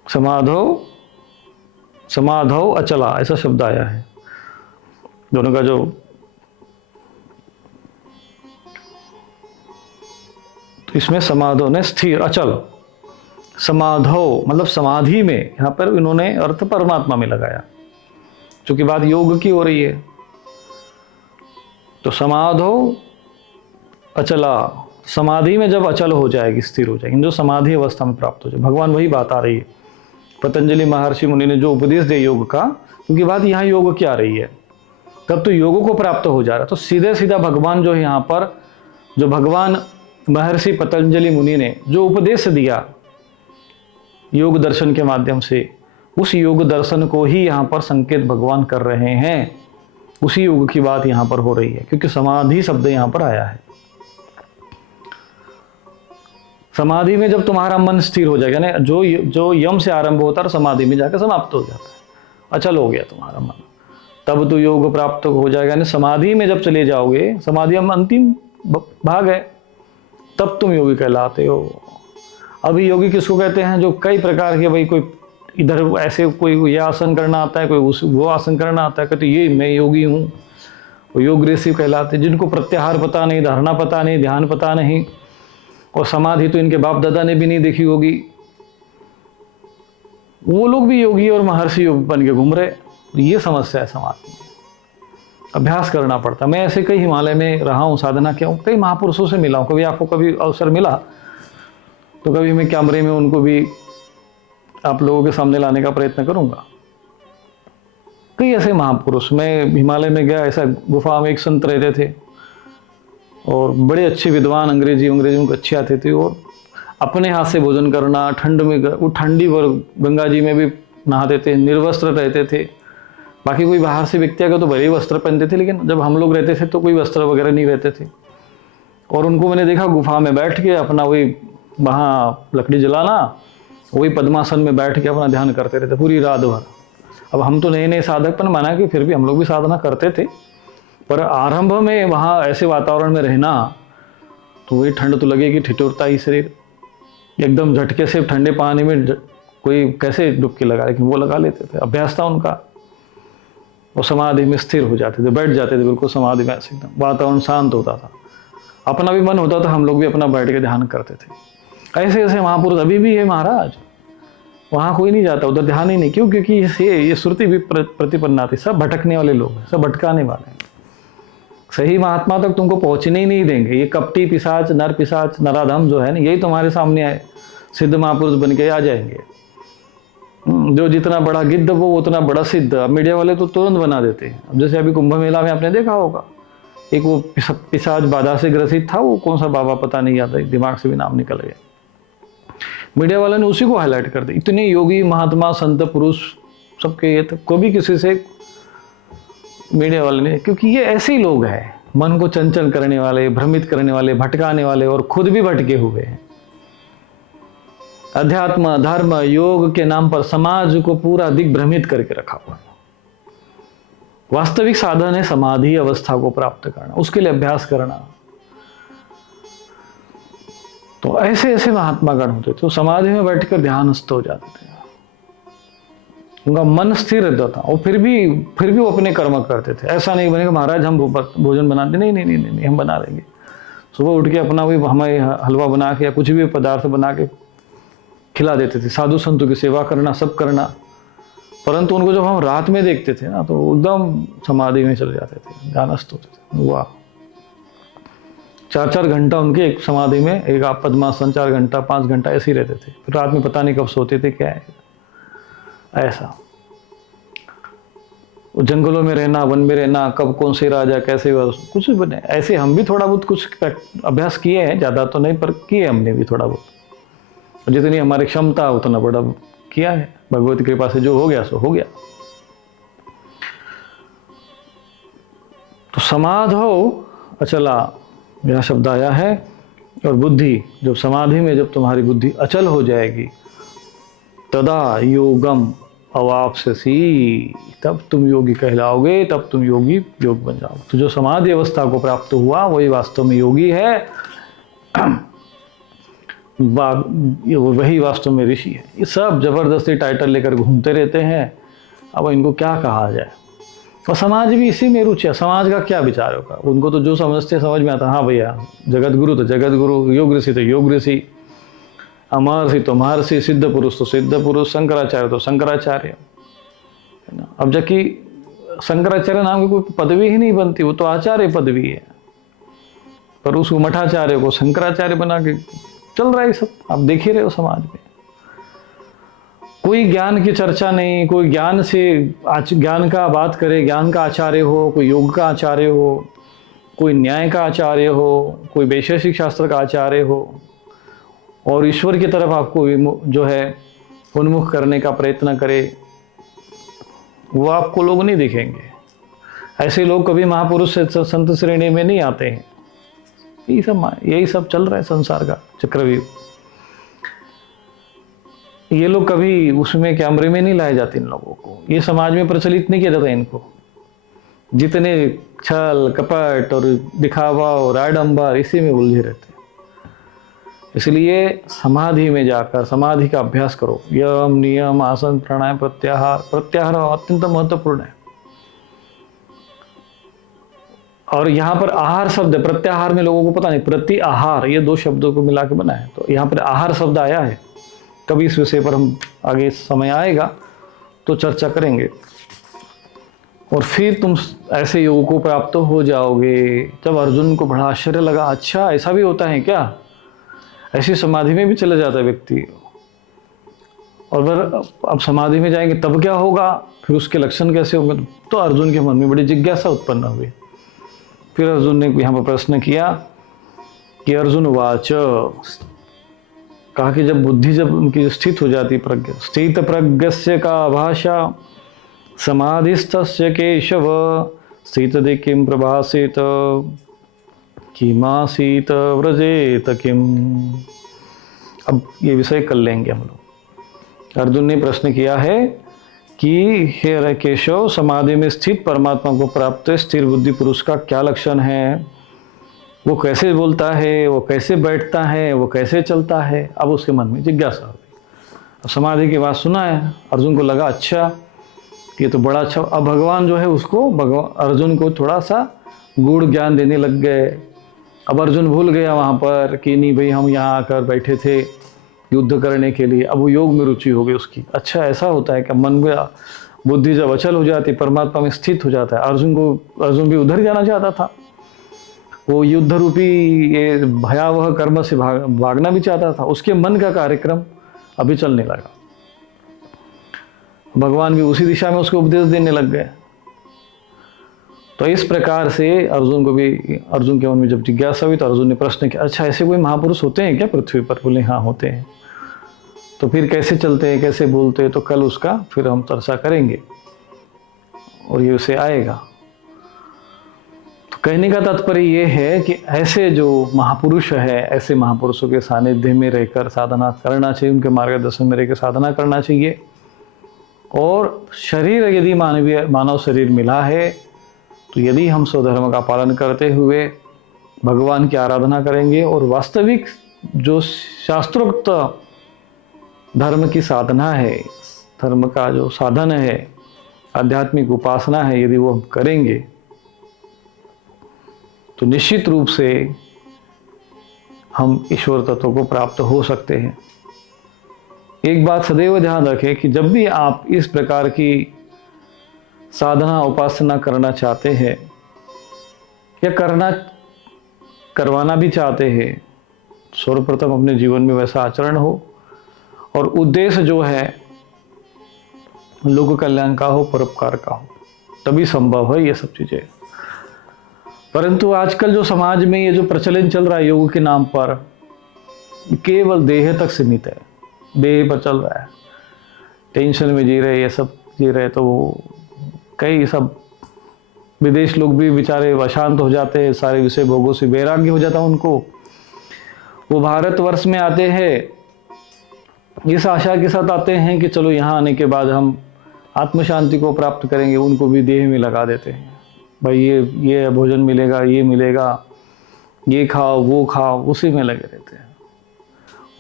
समाधो, समाधो अचला, ऐसा शब्द आया है। दोनों का जो तो इसमें समाधो ने स्थिर, अचल, समाधो मतलब समाधि में, यहां पर इन्होंने अर्थ परमात्मा में लगाया, क्योंकि बात योग की हो रही है। तो समाधो अचला, समाधि में जब अचल हो जाएगी, स्थिर हो जाएगी, जो समाधि अवस्था में प्राप्त हो जाए, भगवान वही बात आ रही है। पतंजलि महर्षि मुनि ने जो उपदेश दिया योग का, क्योंकि बात यहाँ योग की आ रही है, तब तो योग को प्राप्त हो जा रहा है। तो सीधे सीधा भगवान जो है यहाँ पर, जो भगवान महर्षि पतंजलि मुनि ने जो उपदेश दिया योग दर्शन के माध्यम से, उस योग दर्शन को ही यहाँ पर संकेत भगवान कर रहे हैं। उसी योग की बात यहाँ पर हो रही है, क्योंकि समाधि शब्द यहाँ पर आया है। समाधि में जब तुम्हारा मन स्थिर हो जाएगा ना, जो यम से आरंभ होता है समाधि में जाकर समाप्त हो जाता है, अचल हो गया तुम्हारा मन, तब तो योग प्राप्त हो जाएगा। ना समाधि में जब चले जाओगे, समाधि हम अंतिम भाग है, तब तुम योगी कहलाते हो। अभी योगी किसको कहते हैं? जो कई प्रकार के, भाई कोई इधर ऐसे, कोई ये आसन करना आता है, कोई वो आसन करना आता है, कहते ये मैं योगी हूँ, वो योग ऋषि कहलाते हैं। जिनको प्रत्याहार पता नहीं, धारणा पता नहीं, ध्यान पता नहीं, और समाधि तो इनके बाप दादा ने भी नहीं देखी होगी, वो लोग भी योगी और महर्षि योग बन के घूम रहे। ये समस्या है समाज में, अभ्यास करना पड़ता। मैं ऐसे कई हिमालय में रहा हूँ, साधना किया हूँ, कई महापुरुषों से मिला हूँ। कभी आपको कभी अवसर मिला तो कभी मैं कैमरे में उनको भी आप लोगों के सामने लाने का प्रयत्न करूंगा। कई ऐसे महापुरुष, मैं हिमालय में गया, ऐसा गुफा में एक संत रहते थे और बड़े अच्छे विद्वान, अंग्रेजी उनको अच्छे आते थे, और अपने हाथ से भोजन करना, ठंड में वो ठंडी और गंगा जी में भी नहाते थे, निर्वस्त्र रहते थे। बाकी कोई बाहर से व्यक्ति आकर तो भले ही वस्त्र पहनते थे, लेकिन जब हम लोग रहते थे तो कोई वस्त्र वगैरह नहीं रहते थे। और उनको मैंने देखा गुफा में बैठ के अपना वही वहाँ लकड़ी जलाना, वही पद्मासन में बैठ के अपना ध्यान करते रहते पूरी रात भर। अब हम तो नए नए साधक, पर माना कि फिर भी हम लोग भी साधना करते थे, पर आरंभ में वहाँ ऐसे वातावरण में रहना तो वही ठंड तो लगेगी, ठिठुरता ही शरीर, एकदम झटके से ठंडे पानी में कोई कैसे डुबकी लगा, लेकिन वो लगा लेते थे, अभ्यास था उनका। वो समाधि में स्थिर हो जाते थे, बैठ जाते थे बिल्कुल समाधि में, ऐसे एकदम वातावरण शांत होता था, अपना भी मन होता था, हम लोग भी अपना बैठ के ध्यान करते थे। ऐसे ऐसे महापुरुष अभी भी है महाराज, वहाँ कोई नहीं जाता, उधर ध्यान ही नहीं। क्यों? क्योंकि ये श्रुति भी प्रतिपन्ना थी, सब भटकने वाले लोग हैं, सब भटकाने वाले हैं, सही महात्मा तक तुमको पहुँचने ही नहीं देंगे। ये कपटी पिशाच, नर पिशाच, नराधम जो है ना, यही तुम्हारे सामने आए, सिद्ध महापुरुष बन के आ जाएंगे। जो जितना बड़ा गिद्ध वो उतना बड़ा सिद्ध। अब मीडिया वाले तो तुरंत बना देते हैं। अब जैसे अभी कुंभ मेला में आपने देखा होगा, एक वो पिशाच बाधा से ग्रसित था, वो कौन सा बाबा पता नहीं याद है, दिमाग से भी नाम निकल गया। मीडिया वाले ने उसी को हाईलाइट कर दिया। इतने योगी महात्मा संत पुरुष सबके ये, तो कभी किसी से मीडिया वाले ने, क्योंकि ये ऐसे ही लोग हैं, मन को चंचल करने वाले, भ्रमित करने वाले, भटकाने वाले, और खुद भी भटके हुए हैं। अध्यात्म, धर्म, योग के नाम पर समाज को पूरा दिग्भ्रमित करके रखा हुआ है। वास्तविक साधन है समाधि अवस्था को प्राप्त करना, उसके लिए अभ्यास करना। तो ऐसे ऐसे महात्मा गण होते थे, तो समाधि में बैठकर ध्यानस्थ हो जाते थे, उनका मन स्थिर रहता था, और फिर भी वो अपने कर्म करते थे। ऐसा नहीं बनेगा महाराज हम भोजन बनाते, नहीं नहीं नहीं नहीं, नहीं हम बना लेंगे। सुबह उठ के अपना वही हमें हलवा बना के या कुछ भी पदार्थ बना के खिला देते थे। साधु संतों की सेवा करना, सब करना। परंतु उनको जब हम रात में देखते थे ना, तो एकदम समाधि में चले जाते थे, ध्यानस्थ होते थे। वाह, 4-4 घंटा उनके एक समाधि में, एक आप पद्मासन 4 घंटा 5 घंटा ऐसे ही रहते थे। फिर रात में पता नहीं कब सोते थे, क्या है ऐसा। जंगलों में रहना, वन में रहना, कब कौन से राजा कैसे कुछ भी बने, ऐसे हम भी थोड़ा बहुत कुछ अभ्यास किए हैं, ज़्यादा तो नहीं पर किए हमने भी थोड़ा बहुत। जितनी हमारी क्षमता उतना बड़ा किया है, भगवत की कृपा से जो हो गया सो हो गया। तो समाधो अचला यह शब्द आया है। और बुद्धि, जब समाधि में जब तुम्हारी बुद्धि अचल हो जाएगी, तदा योगम अवाप्स्यसि, तब तुम योगी कहलाओगे, तब तुम योगी योग बन जाओगे। तो जो समाधि अवस्था को प्राप्त हुआ वही वास्तव में योगी है, वही वास्तव में ऋषि है। ये सब जबरदस्ती टाइटल लेकर घूमते रहते हैं, अब इनको क्या कहा जाए। और समाज भी इसी में रुचि है, समाज का क्या विचार होगा, उनको तो जो समझते समझ में आता, हाँ भैया जगत गुरु तो जगत गुरु, योग ऋषि तो योग ऋषि, महर्षि तो महर्षि, सिद्ध पुरुष तो सिद्ध पुरुष, शंकराचार्य तो शंकराचार्य, है ना। अब जबकि शंकराचार्य नाम की कोई पदवी ही नहीं बनती, वो तो आचार्य पदवी है, पर उसको मठाचार्य को शंकराचार्य बना के चल रहा है सब। आप देख ही रहे हो समाज में कोई ज्ञान की चर्चा नहीं, कोई ज्ञान से ज्ञान का बात करे, ज्ञान का आचार्य हो, कोई योग का आचार्य हो, कोई न्याय का आचार्य हो, कोई वैशेषिक शास्त्र का आचार्य हो, और ईश्वर की तरफ आपको जो है उन्मुख करने का प्रयत्न करे, वो आपको लोग नहीं दिखेंगे। ऐसे लोग कभी महापुरुष से संत श्रेणी में नहीं आते हैं। यही सब चल रहा है संसार का चक्रव्यूह। ये लोग कभी उसमें कैमरे में नहीं लाए जाते इन लोगों को, ये समाज में प्रचलित नहीं किया जाता इनको। जितने छल कपट और दिखावा और आडंबर इसी में उलझे रहते हैं। इसलिए समाधि में जाकर समाधि का अभ्यास करो। यम नियम आसन प्राणायाम प्रत्याहार, प्रत्याहार अत्यंत महत्वपूर्ण है। और यहाँ पर आहार शब्द, प्रत्याहार में लोगों को पता नहीं, प्रति आहार ये 2 शब्दों को मिला के बना है। तो यहाँ पर आहार शब्द आया है, कभी इस विषय पर हम आगे समय आएगा तो चर्चा करेंगे। और फिर तुम ऐसे योग को प्राप्त हो जाओगे। जब अर्जुन को बड़ा आश्चर्य लगा, अच्छा ऐसा भी होता है क्या, ऐसी समाधि में भी चले जाता है व्यक्ति। और फिर अब समाधि में जाएंगे तब क्या होगा, फिर उसके लक्षण कैसे होंगे, तो अर्जुन के मन में बड़ी जिज्ञासा उत्पन्न हुई। फिर अर्जुन ने यहाँ पर प्रश्न किया कि अर्जुन वाच, कहा कि जब बुद्धि जब उनकी स्थित हो जाती, प्रज्ञा स्थित प्रज्ञस्य का भाषा समाधिस्थस्य केशव स्थित किम प्रभासित किमासीत व्रजेत किम। अब ये विषय कर लेंगे हम लोग। अर्जुन ने प्रश्न किया है कि हे केशव, समाधि में स्थित परमात्मा को प्राप्त स्थिर बुद्धि पुरुष का क्या लक्षण है, वो कैसे बोलता है, वो कैसे बैठता है, वो कैसे चलता है। अब उसके मन में जिज्ञासा हो गई। समाधि की बात सुना है, अर्जुन को लगा अच्छा ये तो बड़ा अच्छा। अब भगवान जो है उसको अर्जुन को थोड़ा सा गूढ़ ज्ञान देने लग गए। अब अर्जुन भूल गया वहाँ पर कि नहीं भाई हम यहाँ आकर बैठे थे युद्ध करने के लिए। अब वो योग में रुचि हो गई उसकी। अच्छा ऐसा होता है कि मन में बुद्धि जब अचल हो जाती, परमात्मा में स्थित हो जाता है। अर्जुन भी उधर जाना चाहता था, वो युद्ध रूपी ये भयावह कर्म से भागना भी चाहता था। उसके मन का कार्यक्रम अभी चलने लगा। भगवान भी उसी दिशा में उसको उपदेश देने लग गए। तो इस प्रकार से अर्जुन के मन में जब जिज्ञासा हुई तो अर्जुन ने प्रश्न किया, अच्छा ऐसे कोई महापुरुष होते हैं क्या पृथ्वी पर? बोले हाँ होते हैं। तो फिर कैसे चलते हैं, कैसे बोलते हैं, तो कल उसका फिर हम चर्चा करेंगे और ये उसे आएगा। तो कहने का तात्पर्य ये है कि ऐसे जो महापुरुष है, ऐसे महापुरुषों के सानिध्य में रहकर साधना करना चाहिए, उनके मार्गदर्शन में रहकर साधना करना चाहिए। और शरीर यदि मानव शरीर मिला है, तो यदि हम स्वधर्म का पालन करते हुए भगवान की आराधना करेंगे और वास्तविक जो शास्त्रोक्त धर्म की साधना है, धर्म का जो साधन है, आध्यात्मिक उपासना है, यदि वो हम करेंगे तो निश्चित रूप से हम ईश्वर तत्व को प्राप्त हो सकते हैं। एक बात सदैव ध्यान रखें कि जब भी आप इस प्रकार की साधना उपासना करना चाहते हैं या करवाना भी चाहते हैं, सर्वप्रथम अपने जीवन में वैसा आचरण हो और उद्देश्य जो है लोक कल्याण का हो, परोपकार का हो, तभी संभव है ये सब चीजें। परंतु आजकल जो समाज में ये जो प्रचलन चल रहा है योग के नाम पर, केवल देह तक सीमित है, देह पर चल रहा है, टेंशन में जी रहे, ये सब जी रहे, तो कई सब विदेश लोग भी बेचारे अशांत हो जाते हैं, सारे विषय भोगों से वैराग्य हो जाता है उनको। वो भारतवर्ष में आते हैं इस आशा के साथ आते हैं कि चलो यहाँ आने के बाद हम आत्म शांति को प्राप्त करेंगे, उनको भी देह में लगा देते हैं, भाई ये भोजन मिलेगा, ये मिलेगा, ये खाओ वो खाओ, उसी में लगे रहते हैं।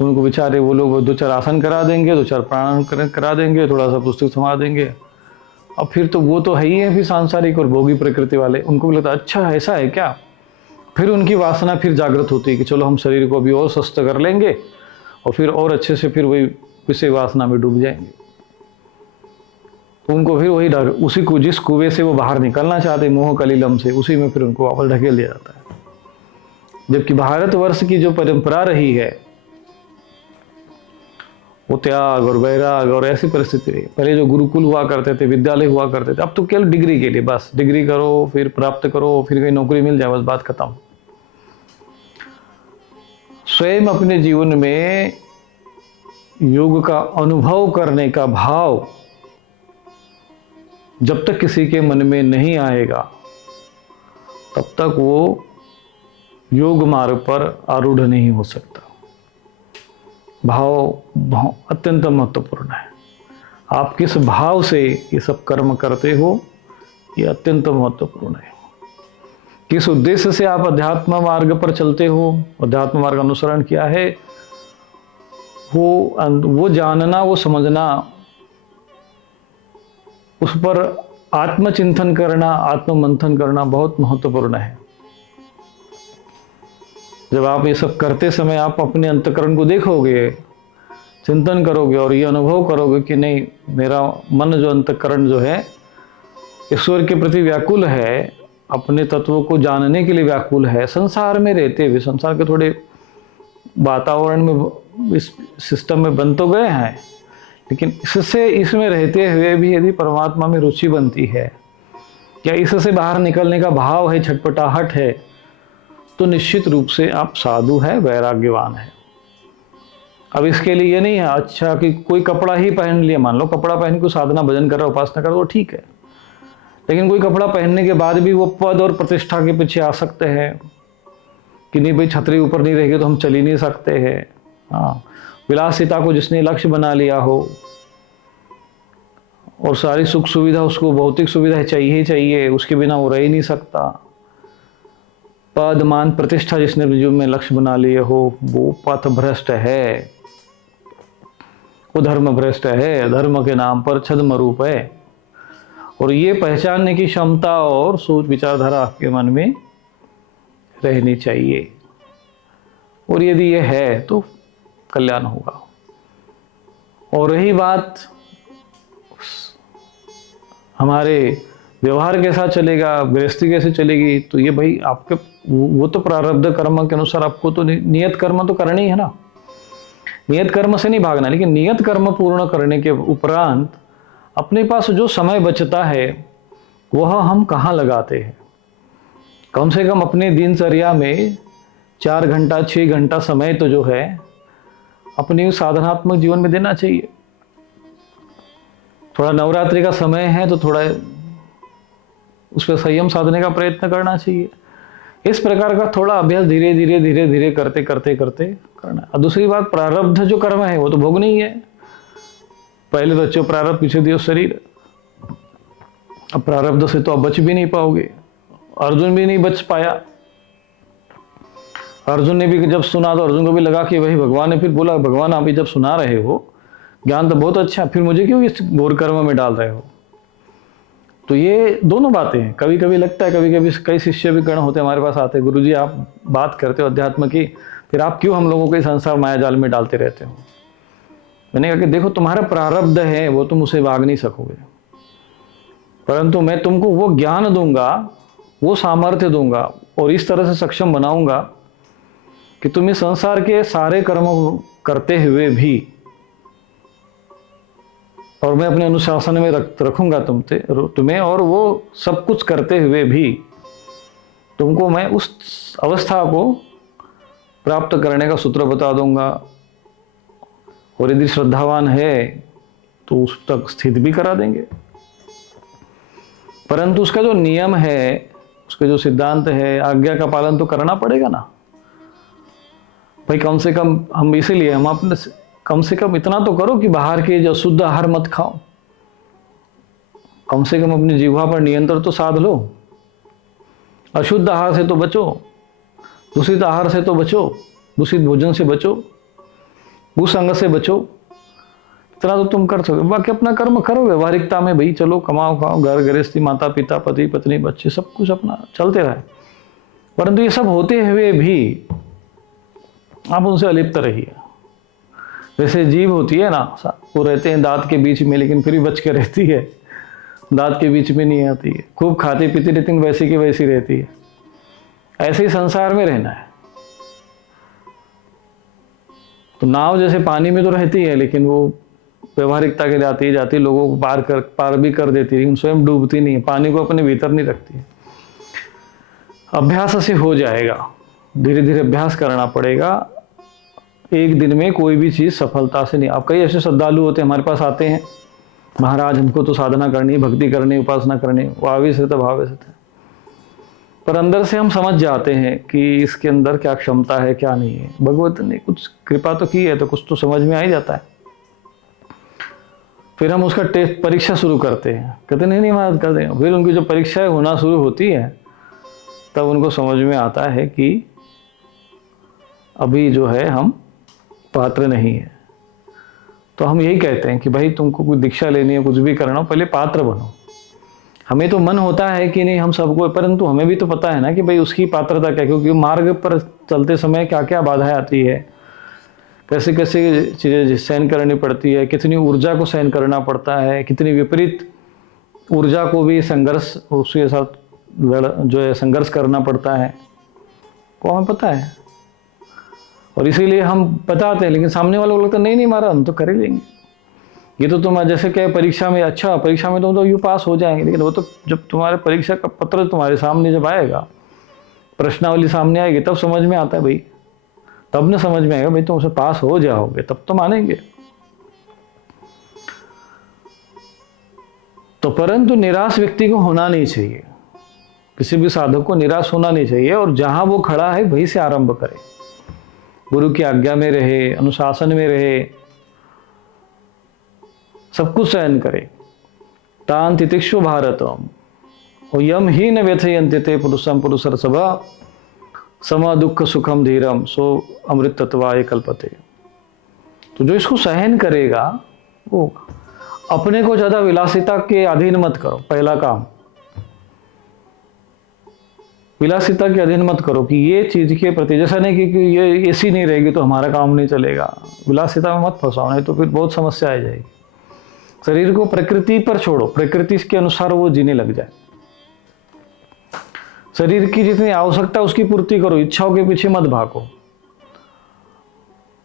उनको बेचारे वो लोग 2-4 आसन करा देंगे, 2-4 प्राणायाम करा देंगे, थोड़ा सा पुस्तक थमा देंगे, अब फिर तो वो तो है ही है फिर सांसारिक और भोगी प्रकृति वाले। उनको भी लगता है अच्छा ऐसा है क्या, फिर उनकी वासना फिर जागृत होती है कि चलो हम शरीर को अभी और स्वस्थ कर लेंगे और फिर और अच्छे से फिर वही विषय वासना में डूब जाएंगे। तो उनको फिर वही डर, उसी को जिस कुएं से वो बाहर निकलना चाहते मोह कलिलम से, उसी में फिर उनको वापस ढकेल दिया जाता है। जबकि भारतवर्ष की जो परंपरा रही है वो त्याग और वैराग और ऐसी परिस्थिति रही। पहले जो गुरुकुल हुआ करते थे, विद्यालय हुआ करते थे, अब तो केवल डिग्री के लिए, बस डिग्री करो, फिर प्राप्त करो, फिर कहीं नौकरी मिल जाए, बस बात खत्म। स्वयं अपने जीवन में योग का अनुभव करने का भाव जब तक किसी के मन में नहीं आएगा, तब तक वो योग मार्ग पर आरूढ़ नहीं हो सकता। भाव अत्यंत महत्वपूर्ण है। आप किस भाव से ये सब कर्म करते हो, ये अत्यंत महत्वपूर्ण है। किस उद्देश्य से आप अध्यात्म मार्ग पर चलते हो, अध्यात्म मार्ग अनुसरण किया है, वो जानना, वो समझना, उस पर आत्मचिंतन करना, आत्ममंथन करना बहुत महत्वपूर्ण है। जब आप ये सब करते समय आप अपने अंतःकरण को देखोगे, चिंतन करोगे और ये अनुभव करोगे कि नहीं, मेरा मन जो अंतःकरण जो है ईश्वर के प्रति व्याकुल है, अपने तत्वों को जानने के लिए व्याकुल है, संसार में रहते हुए, संसार के थोड़े वातावरण में, इस सिस्टम में बन तो गए हैं, लेकिन इसमें रहते हुए भी यदि परमात्मा में रुचि बनती है या इससे बाहर निकलने का भाव है, छटपटाहट है, तो निश्चित रूप से आप साधु है, वैराग्यवान है। अब इसके लिए ये नहीं है अच्छा कि कोई कपड़ा ही पहन लिया, मान लो कपड़ा पहन के साधना भजन कर रहा है, उपासना कर रहा है, वो ठीक है, लेकिन कोई कपड़ा पहनने के बाद भी वो पद और प्रतिष्ठा के पीछे आ सकते हैं कि नहीं भाई छतरी ऊपर नहीं रहेगी तो हम चल ही नहीं सकते हैं। हाँ, विलासिता को जिसने लक्ष्य बना लिया हो और सारी सुख सुविधा, उसको भौतिक सुविधा चाहिए ही चाहिए, उसके बिना वो रह ही नहीं सकता। पद मान प्रतिष्ठा जिसने जीवन में लक्ष्य बना लिए हो, वो पथ भ्रष्ट है, वो धर्म भ्रष्ट है, धर्म के नाम पर छद्म रूप है। और ये पहचानने की क्षमता और सोच विचारधारा आपके मन में रहनी चाहिए, और यदि ये है तो कल्याण होगा। और रही बात हमारे व्यवहार के साथ चलेगा, गृहस्थी कैसे चलेगी, तो ये भाई आपके वो तो प्रारब्ध कर्म के अनुसार आपको तो नियत कर्म तो करना ही है ना, नियत कर्म से नहीं भागना, लेकिन नियत कर्म पूर्ण करने के उपरांत अपने पास जो समय बचता है वह हम कहाँ लगाते हैं। कम से कम अपने दिनचर्या में 4 घंटा 6 घंटा समय तो जो है अपनी साधनात्मक जीवन में देना चाहिए। थोड़ा नवरात्रि का समय है तो थोड़ा उस पर संयम साधने का प्रयत्न करना चाहिए। इस प्रकार का थोड़ा अभ्यास धीरे धीरे करते करते करना। और दूसरी बात, प्रारब्ध जो कर्म है वो तो भोगना ही है। पहले रचो प्रारब्ध, पीछे दियो शरीर। अब प्रारब्ध से तो अब बच भी नहीं पाओगे। अर्जुन भी नहीं बच पाया। अर्जुन ने भी जब सुना तो अर्जुन को भी लगा कि वही भगवान ने फिर बोला, भगवान आप ही जब सुना रहे हो ज्ञान तो बहुत अच्छा, फिर मुझे क्यों इस घोर कर्म में डाल रहे हो। तो ये दोनों बातें हैं। कभी कभी लगता है, कभी कभी कई शिष्य भी गण होते हमारे पास आते हैं, गुरुजी आप बात करते हो अध्यात्म की, फिर आप क्यों हम लोगों को इस संसार माया जाल में डालते रहते हो। मैंने कहा कि देखो तुम्हारा प्रारब्ध है वो तुम उसे भाग नहीं सकोगे, परंतु मैं तुमको वो ज्ञान दूंगा, वो सामर्थ्य दूंगा और इस तरह से सक्षम बनाऊंगा कि तुम इस संसार के सारे कर्म करते हुए भी, और मैं अपने अनुशासन में रखूंगा तुम्हें, और वो सब कुछ करते हुए भी तुमको मैं उस अवस्था को प्राप्त करने का सूत्र बता दूंगा, और यदि श्रद्धावान है तो उस तक स्थित भी करा देंगे। परंतु उसका जो नियम है, उसके जो सिद्धांत है, आज्ञा का पालन तो करना पड़ेगा ना भाई। कम से कम हम इसीलिए हम अपने कम से कम इतना तो करो कि बाहर के जो शुद्ध आहार मत खाओ। कम से कम अपनी जिह्वा पर नियंत्रण तो साध लो। अशुद्ध आहार से तो बचो, दूषित आहार से तो बचो, दूषित भोजन से बचो, कुसंग से बचो। इतना तो तुम कर सको। बाकी अपना कर्म करो व्यवहारिकता में भाई, चलो कमाओ खाओ, घर गृहस्थी, माता पिता, पति पत्नी, बच्चे, सब कुछ अपना चलते रहे। परंतु ये सब होते हुए भी आप उनसे अलिप्त रहिए। जैसे जीभ होती है ना, वो रहते हैं दांत के बीच में, लेकिन फिर भी बच के रहती है, दांत के बीच में नहीं आती है। खूब खाती पीती रहती है, वैसी की वैसी रहती है। ऐसे ही संसार में रहना है। तो नाव जैसे पानी में तो रहती है, लेकिन वो व्यवहारिकता के जाती जाती लोगों को पार भी कर देती है, लेकिन स्वयं डूबती नहीं है, पानी को अपने भीतर नहीं रखती है। अभ्यास से हो जाएगा, धीरे धीरे अभ्यास करना पड़ेगा। एक दिन में कोई भी चीज सफलता से नहीं। अब कई ऐसे श्रद्धालु होते हैं हमारे पास आते हैं, महाराज हमको तो साधना करनी, भक्ति करनी, उपासना करनी, वो आवे से तो भावे से थे, पर अंदर से हम समझ जाते हैं कि इसके अंदर क्या क्षमता है क्या नहीं है। भगवत ने कुछ कृपा तो की है तो कुछ तो समझ में आ ही जाता है। फिर हम उसका टेस्ट परीक्षा शुरू करते हैं, कहते नहीं मदद कर देंगे। फिर उनकी जो परीक्षाएं होना शुरू होती है तब उनको समझ में आता है कि अभी जो है हम पात्र नहीं है। तो हम यही कहते हैं कि भाई तुमको कोई दीक्षा लेनी है, कुछ भी करना हो, पहले पात्र बनो। हमें तो मन होता है कि नहीं हम सबको, परंतु हमें भी तो पता है ना कि भाई उसकी पात्रता क्या, क्योंकि मार्ग पर चलते समय क्या क्या बाधाएं आती है, कैसे कैसे चीज़ें सहन करनी पड़ती है, कितनी ऊर्जा को सहन करना पड़ता है, कितनी विपरीत ऊर्जा को भी संघर्ष उसके साथ जो है संघर्ष करना पड़ता है, वो हमें पता है। और इसीलिए हम बताते हैं, लेकिन सामने वालों को लगता है नहीं मारा हम तो कर ही लेंगे। ये तो तुम जैसे क्या परीक्षा में, अच्छा परीक्षा में तुम तो यूँ पास हो जाएंगे, लेकिन वो तो जब तुम्हारे परीक्षा का पत्र तुम्हारे सामने जब आएगा, प्रश्नावली सामने आएगी, तब समझ में आता है भाई, तब न समझ में आएगा भाई तुम उसे पास हो जाओगे, तब तो मानेंगे। तो परंतु निराश व्यक्ति को होना नहीं चाहिए, किसी भी साधक को निराश होना नहीं चाहिए, और जहां वो खड़ा है वहीं से आरंभ करे, गुरु की आज्ञा में रहे, अनुशासन में रहे, सब कुछ सहन करे। तान तितिक्षु भारतम यम ही न व्यथयन्ते ते पुरुषम पुरुषर सभा समा दुख सुखम धीरम सो अमृत तत्वाय कल्पते। तो जो इसको सहन करेगा वो, अपने को ज्यादा विलासिता के अधीन मत करो। पहला काम, विलासिता के अधीन मत करो कि ये चीज के प्रति, जैसा नहीं कि ये ऐसी नहीं रहेगी तो हमारा काम नहीं चलेगा। विलासिता में मत फंसाओ, नहीं तो फिर बहुत समस्या आ जाएगी। शरीर को प्रकृति पर छोड़ो, प्रकृति के अनुसार वो जीने लग जाए। शरीर की जितनी आवश्यकता उसकी पूर्ति करो, इच्छाओं के पीछे मत भागो।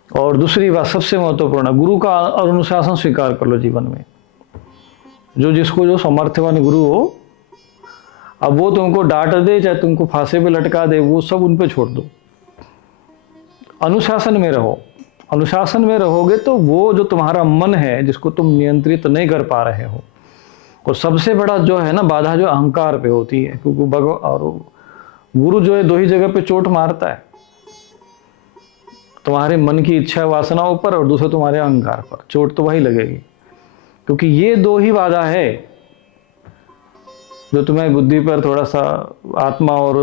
और दूसरी बात सबसे महत्वपूर्ण, गुरु का अनुशासन स्वीकार कर लो जीवन में। जो जिसको जो सामर्थ्यवान गुरु हो, अब वो तुमको डांट दे चाहे तुमको फांसे पे लटका दे, वो सब उन पे छोड़ दो। अनुशासन में रहो। अनुशासन में रहोगे तो वो जो तुम्हारा मन है जिसको तुम नियंत्रित नहीं कर पा रहे हो, और सबसे बड़ा जो है ना बाधा जो अहंकार पे होती है, क्योंकि भगवान और गुरु जो है दो ही जगह पे चोट मारता है, तुम्हारे मन की इच्छा वासनाओं पर और दूसरा तुम्हारे अहंकार पर। चोट तो वही लगेगी। क्योंकि ये दो ही बाधा है जो तुम्हें बुद्धि पर थोड़ा सा, आत्मा और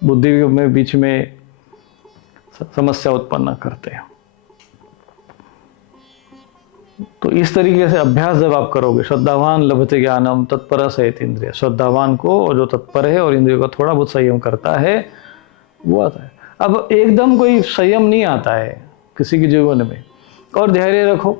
बुद्धि में बीच में समस्या उत्पन्न करते हैं। तो इस तरीके से अभ्यास जब आप करोगे, श्रद्धावान लभते ज्ञानम तत्पर सहित इंद्रिय, श्रद्धावान को और जो तत्पर है और इंद्रियों का थोड़ा बहुत संयम करता है वो आता है। अब एकदम कोई संयम नहीं आता है किसी के जीवन में, और धैर्य रखो।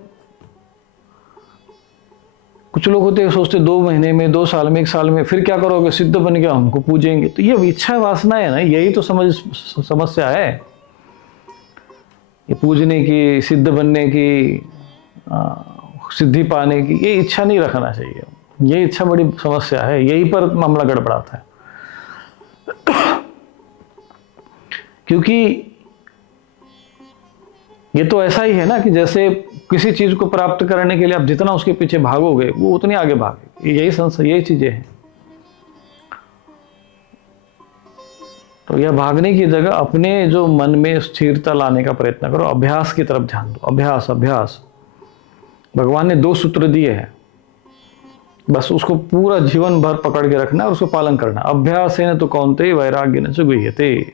कुछ लोग होते हैं सोचते 2 महीने में, 2 साल में, 1 साल में, फिर क्या करोगे, सिद्ध बन गया हमको पूजेंगे। तो ये इच्छा वासना है ना, यही तो समस्या है। ये पूजने की, सिद्ध बनने की, सिद्धि पाने की, ये इच्छा नहीं रखना चाहिए। ये इच्छा बड़ी समस्या है, यही पर मामला गड़बड़ाता है। क्योंकि ये तो ऐसा ही है ना कि जैसे किसी चीज को प्राप्त करने के लिए आप जितना उसके पीछे भागोगे वो उतनी आगे भागेगी। यही चीजें हैं। तो यह भागने की जगह अपने जो मन में स्थिरता लाने का प्रयत्न करो, अभ्यास की तरफ ध्यान दो। अभ्यास अभ्यास, भगवान ने 2 सूत्र दिए हैं, बस उसको पूरा जीवन भर पकड़ के रखना और उसको पालन करना। अभ्यास है न तो कौनते वैराग्य न च गुह्यते।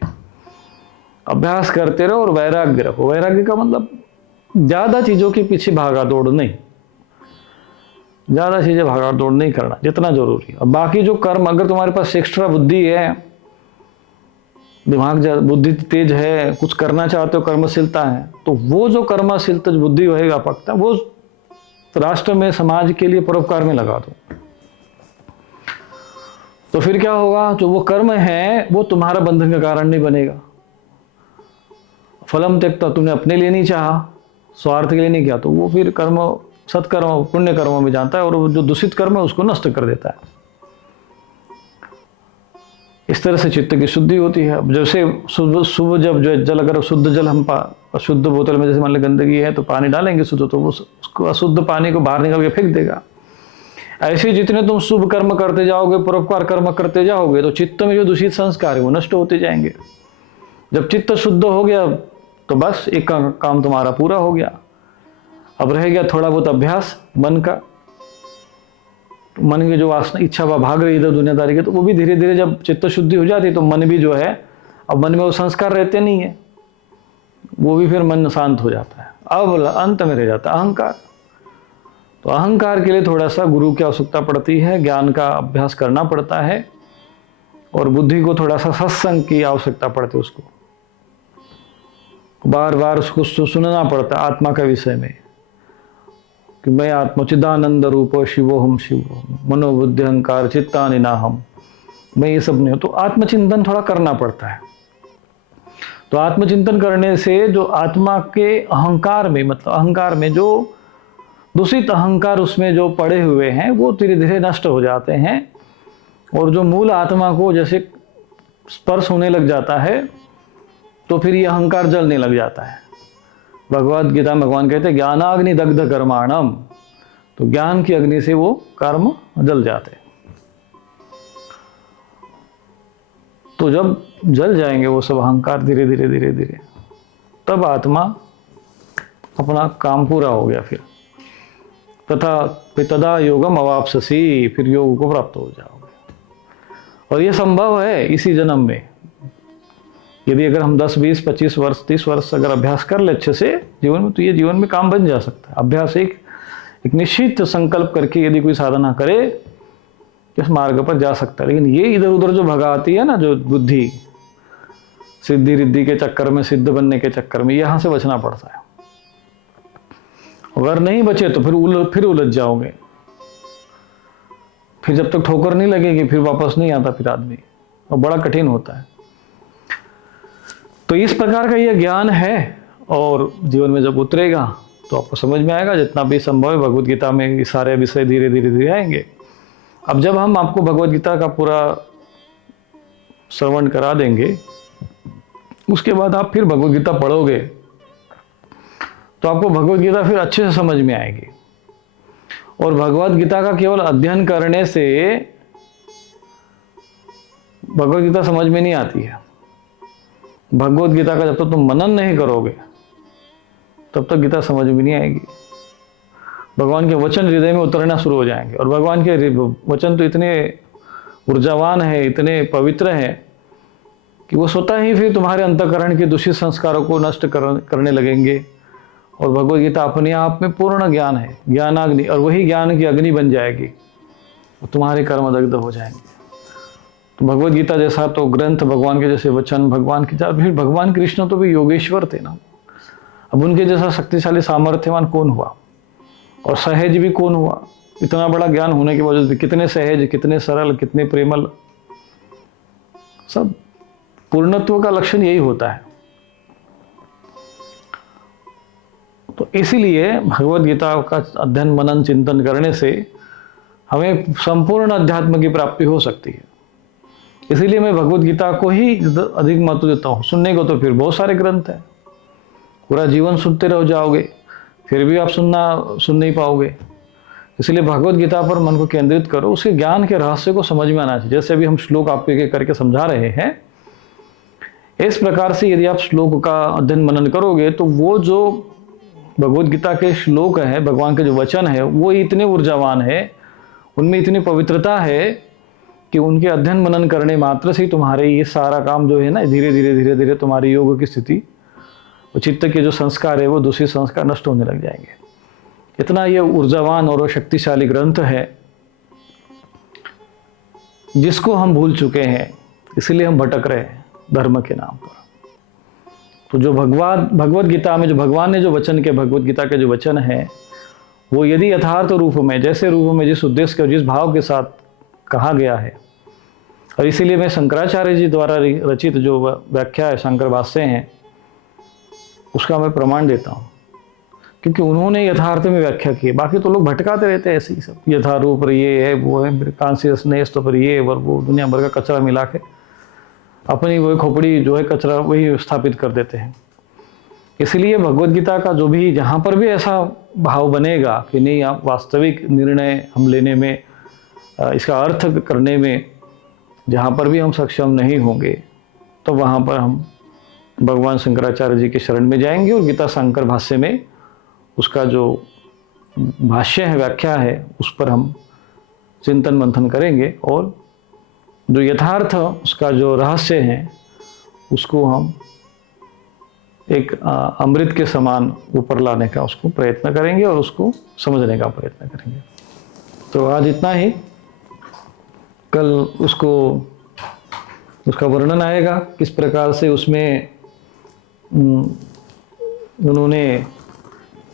अभ्यास करते रहो और वैराग्य रखो। वैराग्य का मतलब ज्यादा चीजों के पीछे भागा दौड़ नहीं, ज्यादा चीजें भागा दौड़ नहीं करना जितना जरूरी है। और बाकी जो कर्म, अगर तुम्हारे पास एक्स्ट्रा बुद्धि है, दिमाग बुद्धि तेज है, कुछ करना चाहते हो, कर्मशीलता है, तो वो जो कर्मशीलता बुद्धि रहेगा पक्का, वो राष्ट्र में, समाज के लिए परोपकार में लगा दो। तो फिर क्या होगा, जो वो कर्म है वो तुम्हारा बंधन का कारण नहीं बनेगा। फलम त्यक्ता, तुमने अपने लिए नहीं चाहा, स्वार्थ के लिए नहीं किया, तो वो फिर कर्म, सत्कर्म, पुण्य कर्मों में जाता है और जो दूषित कर्म है उसको नष्ट कर देता है। इस तरह से चित्त की शुद्धि होती है। अब जैसे सुबह जब जो जल, अगर शुद्ध जल हम शुद्ध बोतल में, जैसे मान लो गंदगी है तो पानी डालेंगे शुद्ध, तो वो उसको अशुद्ध पानी को बाहर निकल के फेंक देगा। ऐसे जितने तुम शुभ कर्म करते जाओगे, परोपकार कर्म करते जाओगे, तो चित्त में जो दूषित संस्कार है वो नष्ट होते जाएंगे। जब चित्त शुद्ध हो गया तो बस एक काम तुम्हारा पूरा हो गया। अब रह गया थोड़ा बहुत अभ्यास मन का। मन की जो वासना, इच्छा भाग रही इधर दुनियादारी के, तो वो भी धीरे धीरे जब चित्त शुद्धि हो जाती है तो मन भी जो है, अब मन में वो संस्कार रहते नहीं है, वो भी फिर मन शांत हो जाता है। अब अंत में रह जाता है अहंकार। तो अहंकार के लिए थोड़ा सा गुरु की आवश्यकता पड़ती है, ज्ञान का अभ्यास करना पड़ता है, और बुद्धि को थोड़ा सा सत्संग की आवश्यकता पड़ती है। उसको बार बार उसको सुनना पड़ता है आत्मा के विषय में, कि मैं आत्मा चिदानंद रूप शिवोहम शिवोहम मनोबुद्धि अहंकार चित्तानि नाहम, मैं ये सब नहीं हूं। तो आत्मचिंतन थोड़ा करना पड़ता है। तो आत्मचिंतन करने से जो आत्मा के अहंकार में, मतलब अहंकार में जो दूषित अहंकार उसमें जो पड़े हुए हैं वो धीरे धीरे नष्ट हो जाते हैं, और जो मूल आत्मा को जैसे स्पर्श होने लग जाता है तो फिर ये अहंकार जलने लग जाता है। भगवद गीता में भगवान कहते हैं ज्ञानाग्नि दग्ध कर्माणम, तो ज्ञान की अग्नि से वो कर्म जल जाते हैं। तो जब जल जाएंगे वो सब अहंकार धीरे धीरे धीरे धीरे, तब आत्मा अपना काम पूरा हो गया। फिर तदा योगम अवाप्ससी, फिर योग को प्राप्त हो जाओगे। और ये संभव है इसी जन्म में। यदि अगर हम 10, 20, 25 वर्ष, 30 वर्ष अगर अभ्यास कर ले अच्छे से जीवन में, तो ये जीवन में काम बन जा सकता है। अभ्यास एक निश्चित संकल्प करके यदि कोई साधना करे, इस मार्ग पर जा सकता है। लेकिन ये इधर उधर जो भगाती है ना, जो बुद्धि सिद्धि रिद्धि के चक्कर में, सिद्ध बनने के चक्कर में, यहाँ से बचना पड़ता है। अगर नहीं बचे तो फिर उलझ जाओगे। फिर जब तक ठोकर नहीं लगेगी फिर वापस नहीं आता फिर आदमी, और बड़ा कठिन होता है। तो इस प्रकार का यह ज्ञान है, और जीवन में जब उतरेगा तो आपको समझ में आएगा। जितना भी संभव है भगवद गीता में ये सारे विषय धीरे धीरे धीरे आएंगे। अब जब हम आपको भगवद गीता का पूरा श्रवण करा देंगे, उसके बाद आप फिर भगवद गीता पढ़ोगे तो आपको भगवद गीता फिर अच्छे से समझ में आएगी। और भगवद गीता का केवल अध्ययन करने से भगवद गीता समझ में नहीं आती है। भगवद गीता का जब तक तुम मनन नहीं करोगे तब तक गीता समझ में नहीं आएगी। भगवान के वचन हृदय में उतरना शुरू हो जाएंगे। और भगवान के वचन तो इतने ऊर्जावान है, इतने पवित्र हैं कि वो स्वतः ही फिर तुम्हारे अंतःकरण के दूषित संस्कारों को नष्ट करने लगेंगे। और भगवद गीता अपने आप में पूर्ण ज्ञान है, ज्ञानाग्नि, और वही ज्ञान की अग्नि बन जाएगी और तुम्हारे कर्म दग्ध हो जाएंगे। तो भगवद गीता जैसा तो ग्रंथ, भगवान के जैसे वचन, भगवान की फिर भगवान कृष्ण तो भी योगेश्वर थे ना। अब उनके जैसा शक्तिशाली सामर्थ्यवान कौन हुआ, और सहज भी कौन हुआ। इतना बड़ा ज्ञान होने के बावजूद कितने सहज, कितने सरल, कितने प्रेमल। सब पूर्णत्व का लक्षण यही होता है। तो इसीलिए भगवद गीता का अध्ययन, मनन, चिंतन करने से हमें संपूर्ण अध्यात्म की प्राप्ति हो सकती है। इसीलिए मैं भगवद गीता को ही अधिक महत्व देता हूँ। सुनने को तो फिर बहुत सारे ग्रंथ हैं, पूरा जीवन सुनते रह जाओगे फिर भी आप सुन नहीं पाओगे। इसलिए भगवद गीता पर मन को केंद्रित करो, उसके ज्ञान के रहस्य को समझ में आना चाहिए। जैसे अभी हम श्लोक आपको एक करके समझा रहे हैं, इस प्रकार से यदि आप श्लोक का अध्ययन मनन करोगे तो वो जो भगवद गीता के श्लोक है, भगवान के जो वचन है, वो इतने ऊर्जावान है, उनमें इतनी पवित्रता है कि उनके अध्ययन मनन करने मात्र से तुम्हारे ये सारा काम जो है ना, धीरे धीरे तुम्हारी योग की स्थिति, वो चित्त के जो संस्कार है, वो दूसरे संस्कार नष्ट होने लग जाएंगे। इतना ये ऊर्जावान और शक्तिशाली ग्रंथ है जिसको हम भूल चुके हैं, इसीलिए हम भटक रहे हैं धर्म के नाम पर। तो जो भगवद गीता में जो भगवान ने जो वचन के, भगवद गीता के जो वचन है, वो यदि यथार्थ रूप में, जैसे रूप में, जिस उद्देश्य के, जिस भाव के साथ कहा गया है, और इसीलिए मैं शंकराचार्य जी द्वारा रचित जो व्याख्या है, शंकर भाष्य हैं, उसका मैं प्रमाण देता हूँ, क्योंकि उन्होंने यथार्थ में व्याख्या की है। बाकी तो लोग भटकाते रहते हैं ऐसे ही, सब यथारूप पर ये है, वो है, कॉन्शियसनेस तो पर ये और वो, दुनिया भर का कचरा मिला के अपनी वो खोपड़ी जो है कचरा वही स्थापित कर देते हैं। इसलिए भगवद गीता का जो भी, जहाँ पर भी ऐसा भाव बनेगा कि नहीं, आप वास्तविक निर्णय हम लेने में, इसका अर्थ करने में जहाँ पर भी हम सक्षम नहीं होंगे, तो वहाँ पर हम भगवान शंकराचार्य जी के शरण में जाएंगे और गीता शंकर भाष्य में उसका जो भाष्य है, व्याख्या है, उस पर हम चिंतन मंथन करेंगे और जो यथार्थ उसका जो रहस्य है उसको हम एक अमृत के समान ऊपर लाने का उसको प्रयत्न करेंगे और उसको समझने का प्रयत्न करेंगे। तो आज इतना ही, कल उसका वर्णन आएगा किस प्रकार से उसमें उन्होंने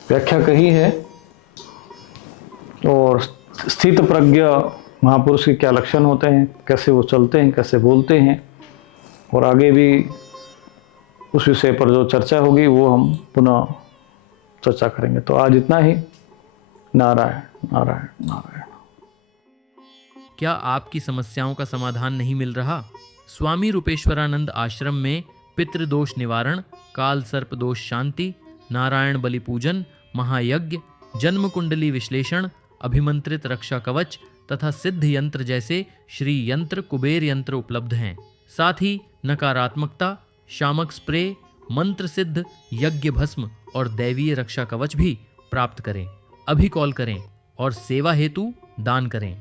व्याख्या कही है और स्थित प्रज्ञ महापुरुष के क्या लक्षण होते हैं, कैसे वो चलते हैं, कैसे बोलते हैं, और आगे भी उस विषय पर जो चर्चा होगी वो हम पुनः चर्चा करेंगे। तो आज इतना ही। नारायण नारायण नारायण। क्या आपकी समस्याओं का समाधान नहीं मिल रहा? स्वामी रूपेश्वरानंद आश्रम में पितृदोष निवारण, काल सर्प दोष शांति, नारायण बलि पूजन, महायज्ञ, जन्म कुंडली विश्लेषण, अभिमंत्रित रक्षा कवच तथा सिद्ध यंत्र जैसे श्री यंत्र, कुबेर यंत्र उपलब्ध हैं। साथ ही नकारात्मकता, शामक स्प्रे, मंत्र सिद्ध यज्ञ भस्म और दैवीय रक्षा कवच भी प्राप्त करें। अभी कॉल करें और सेवा हेतु दान करें।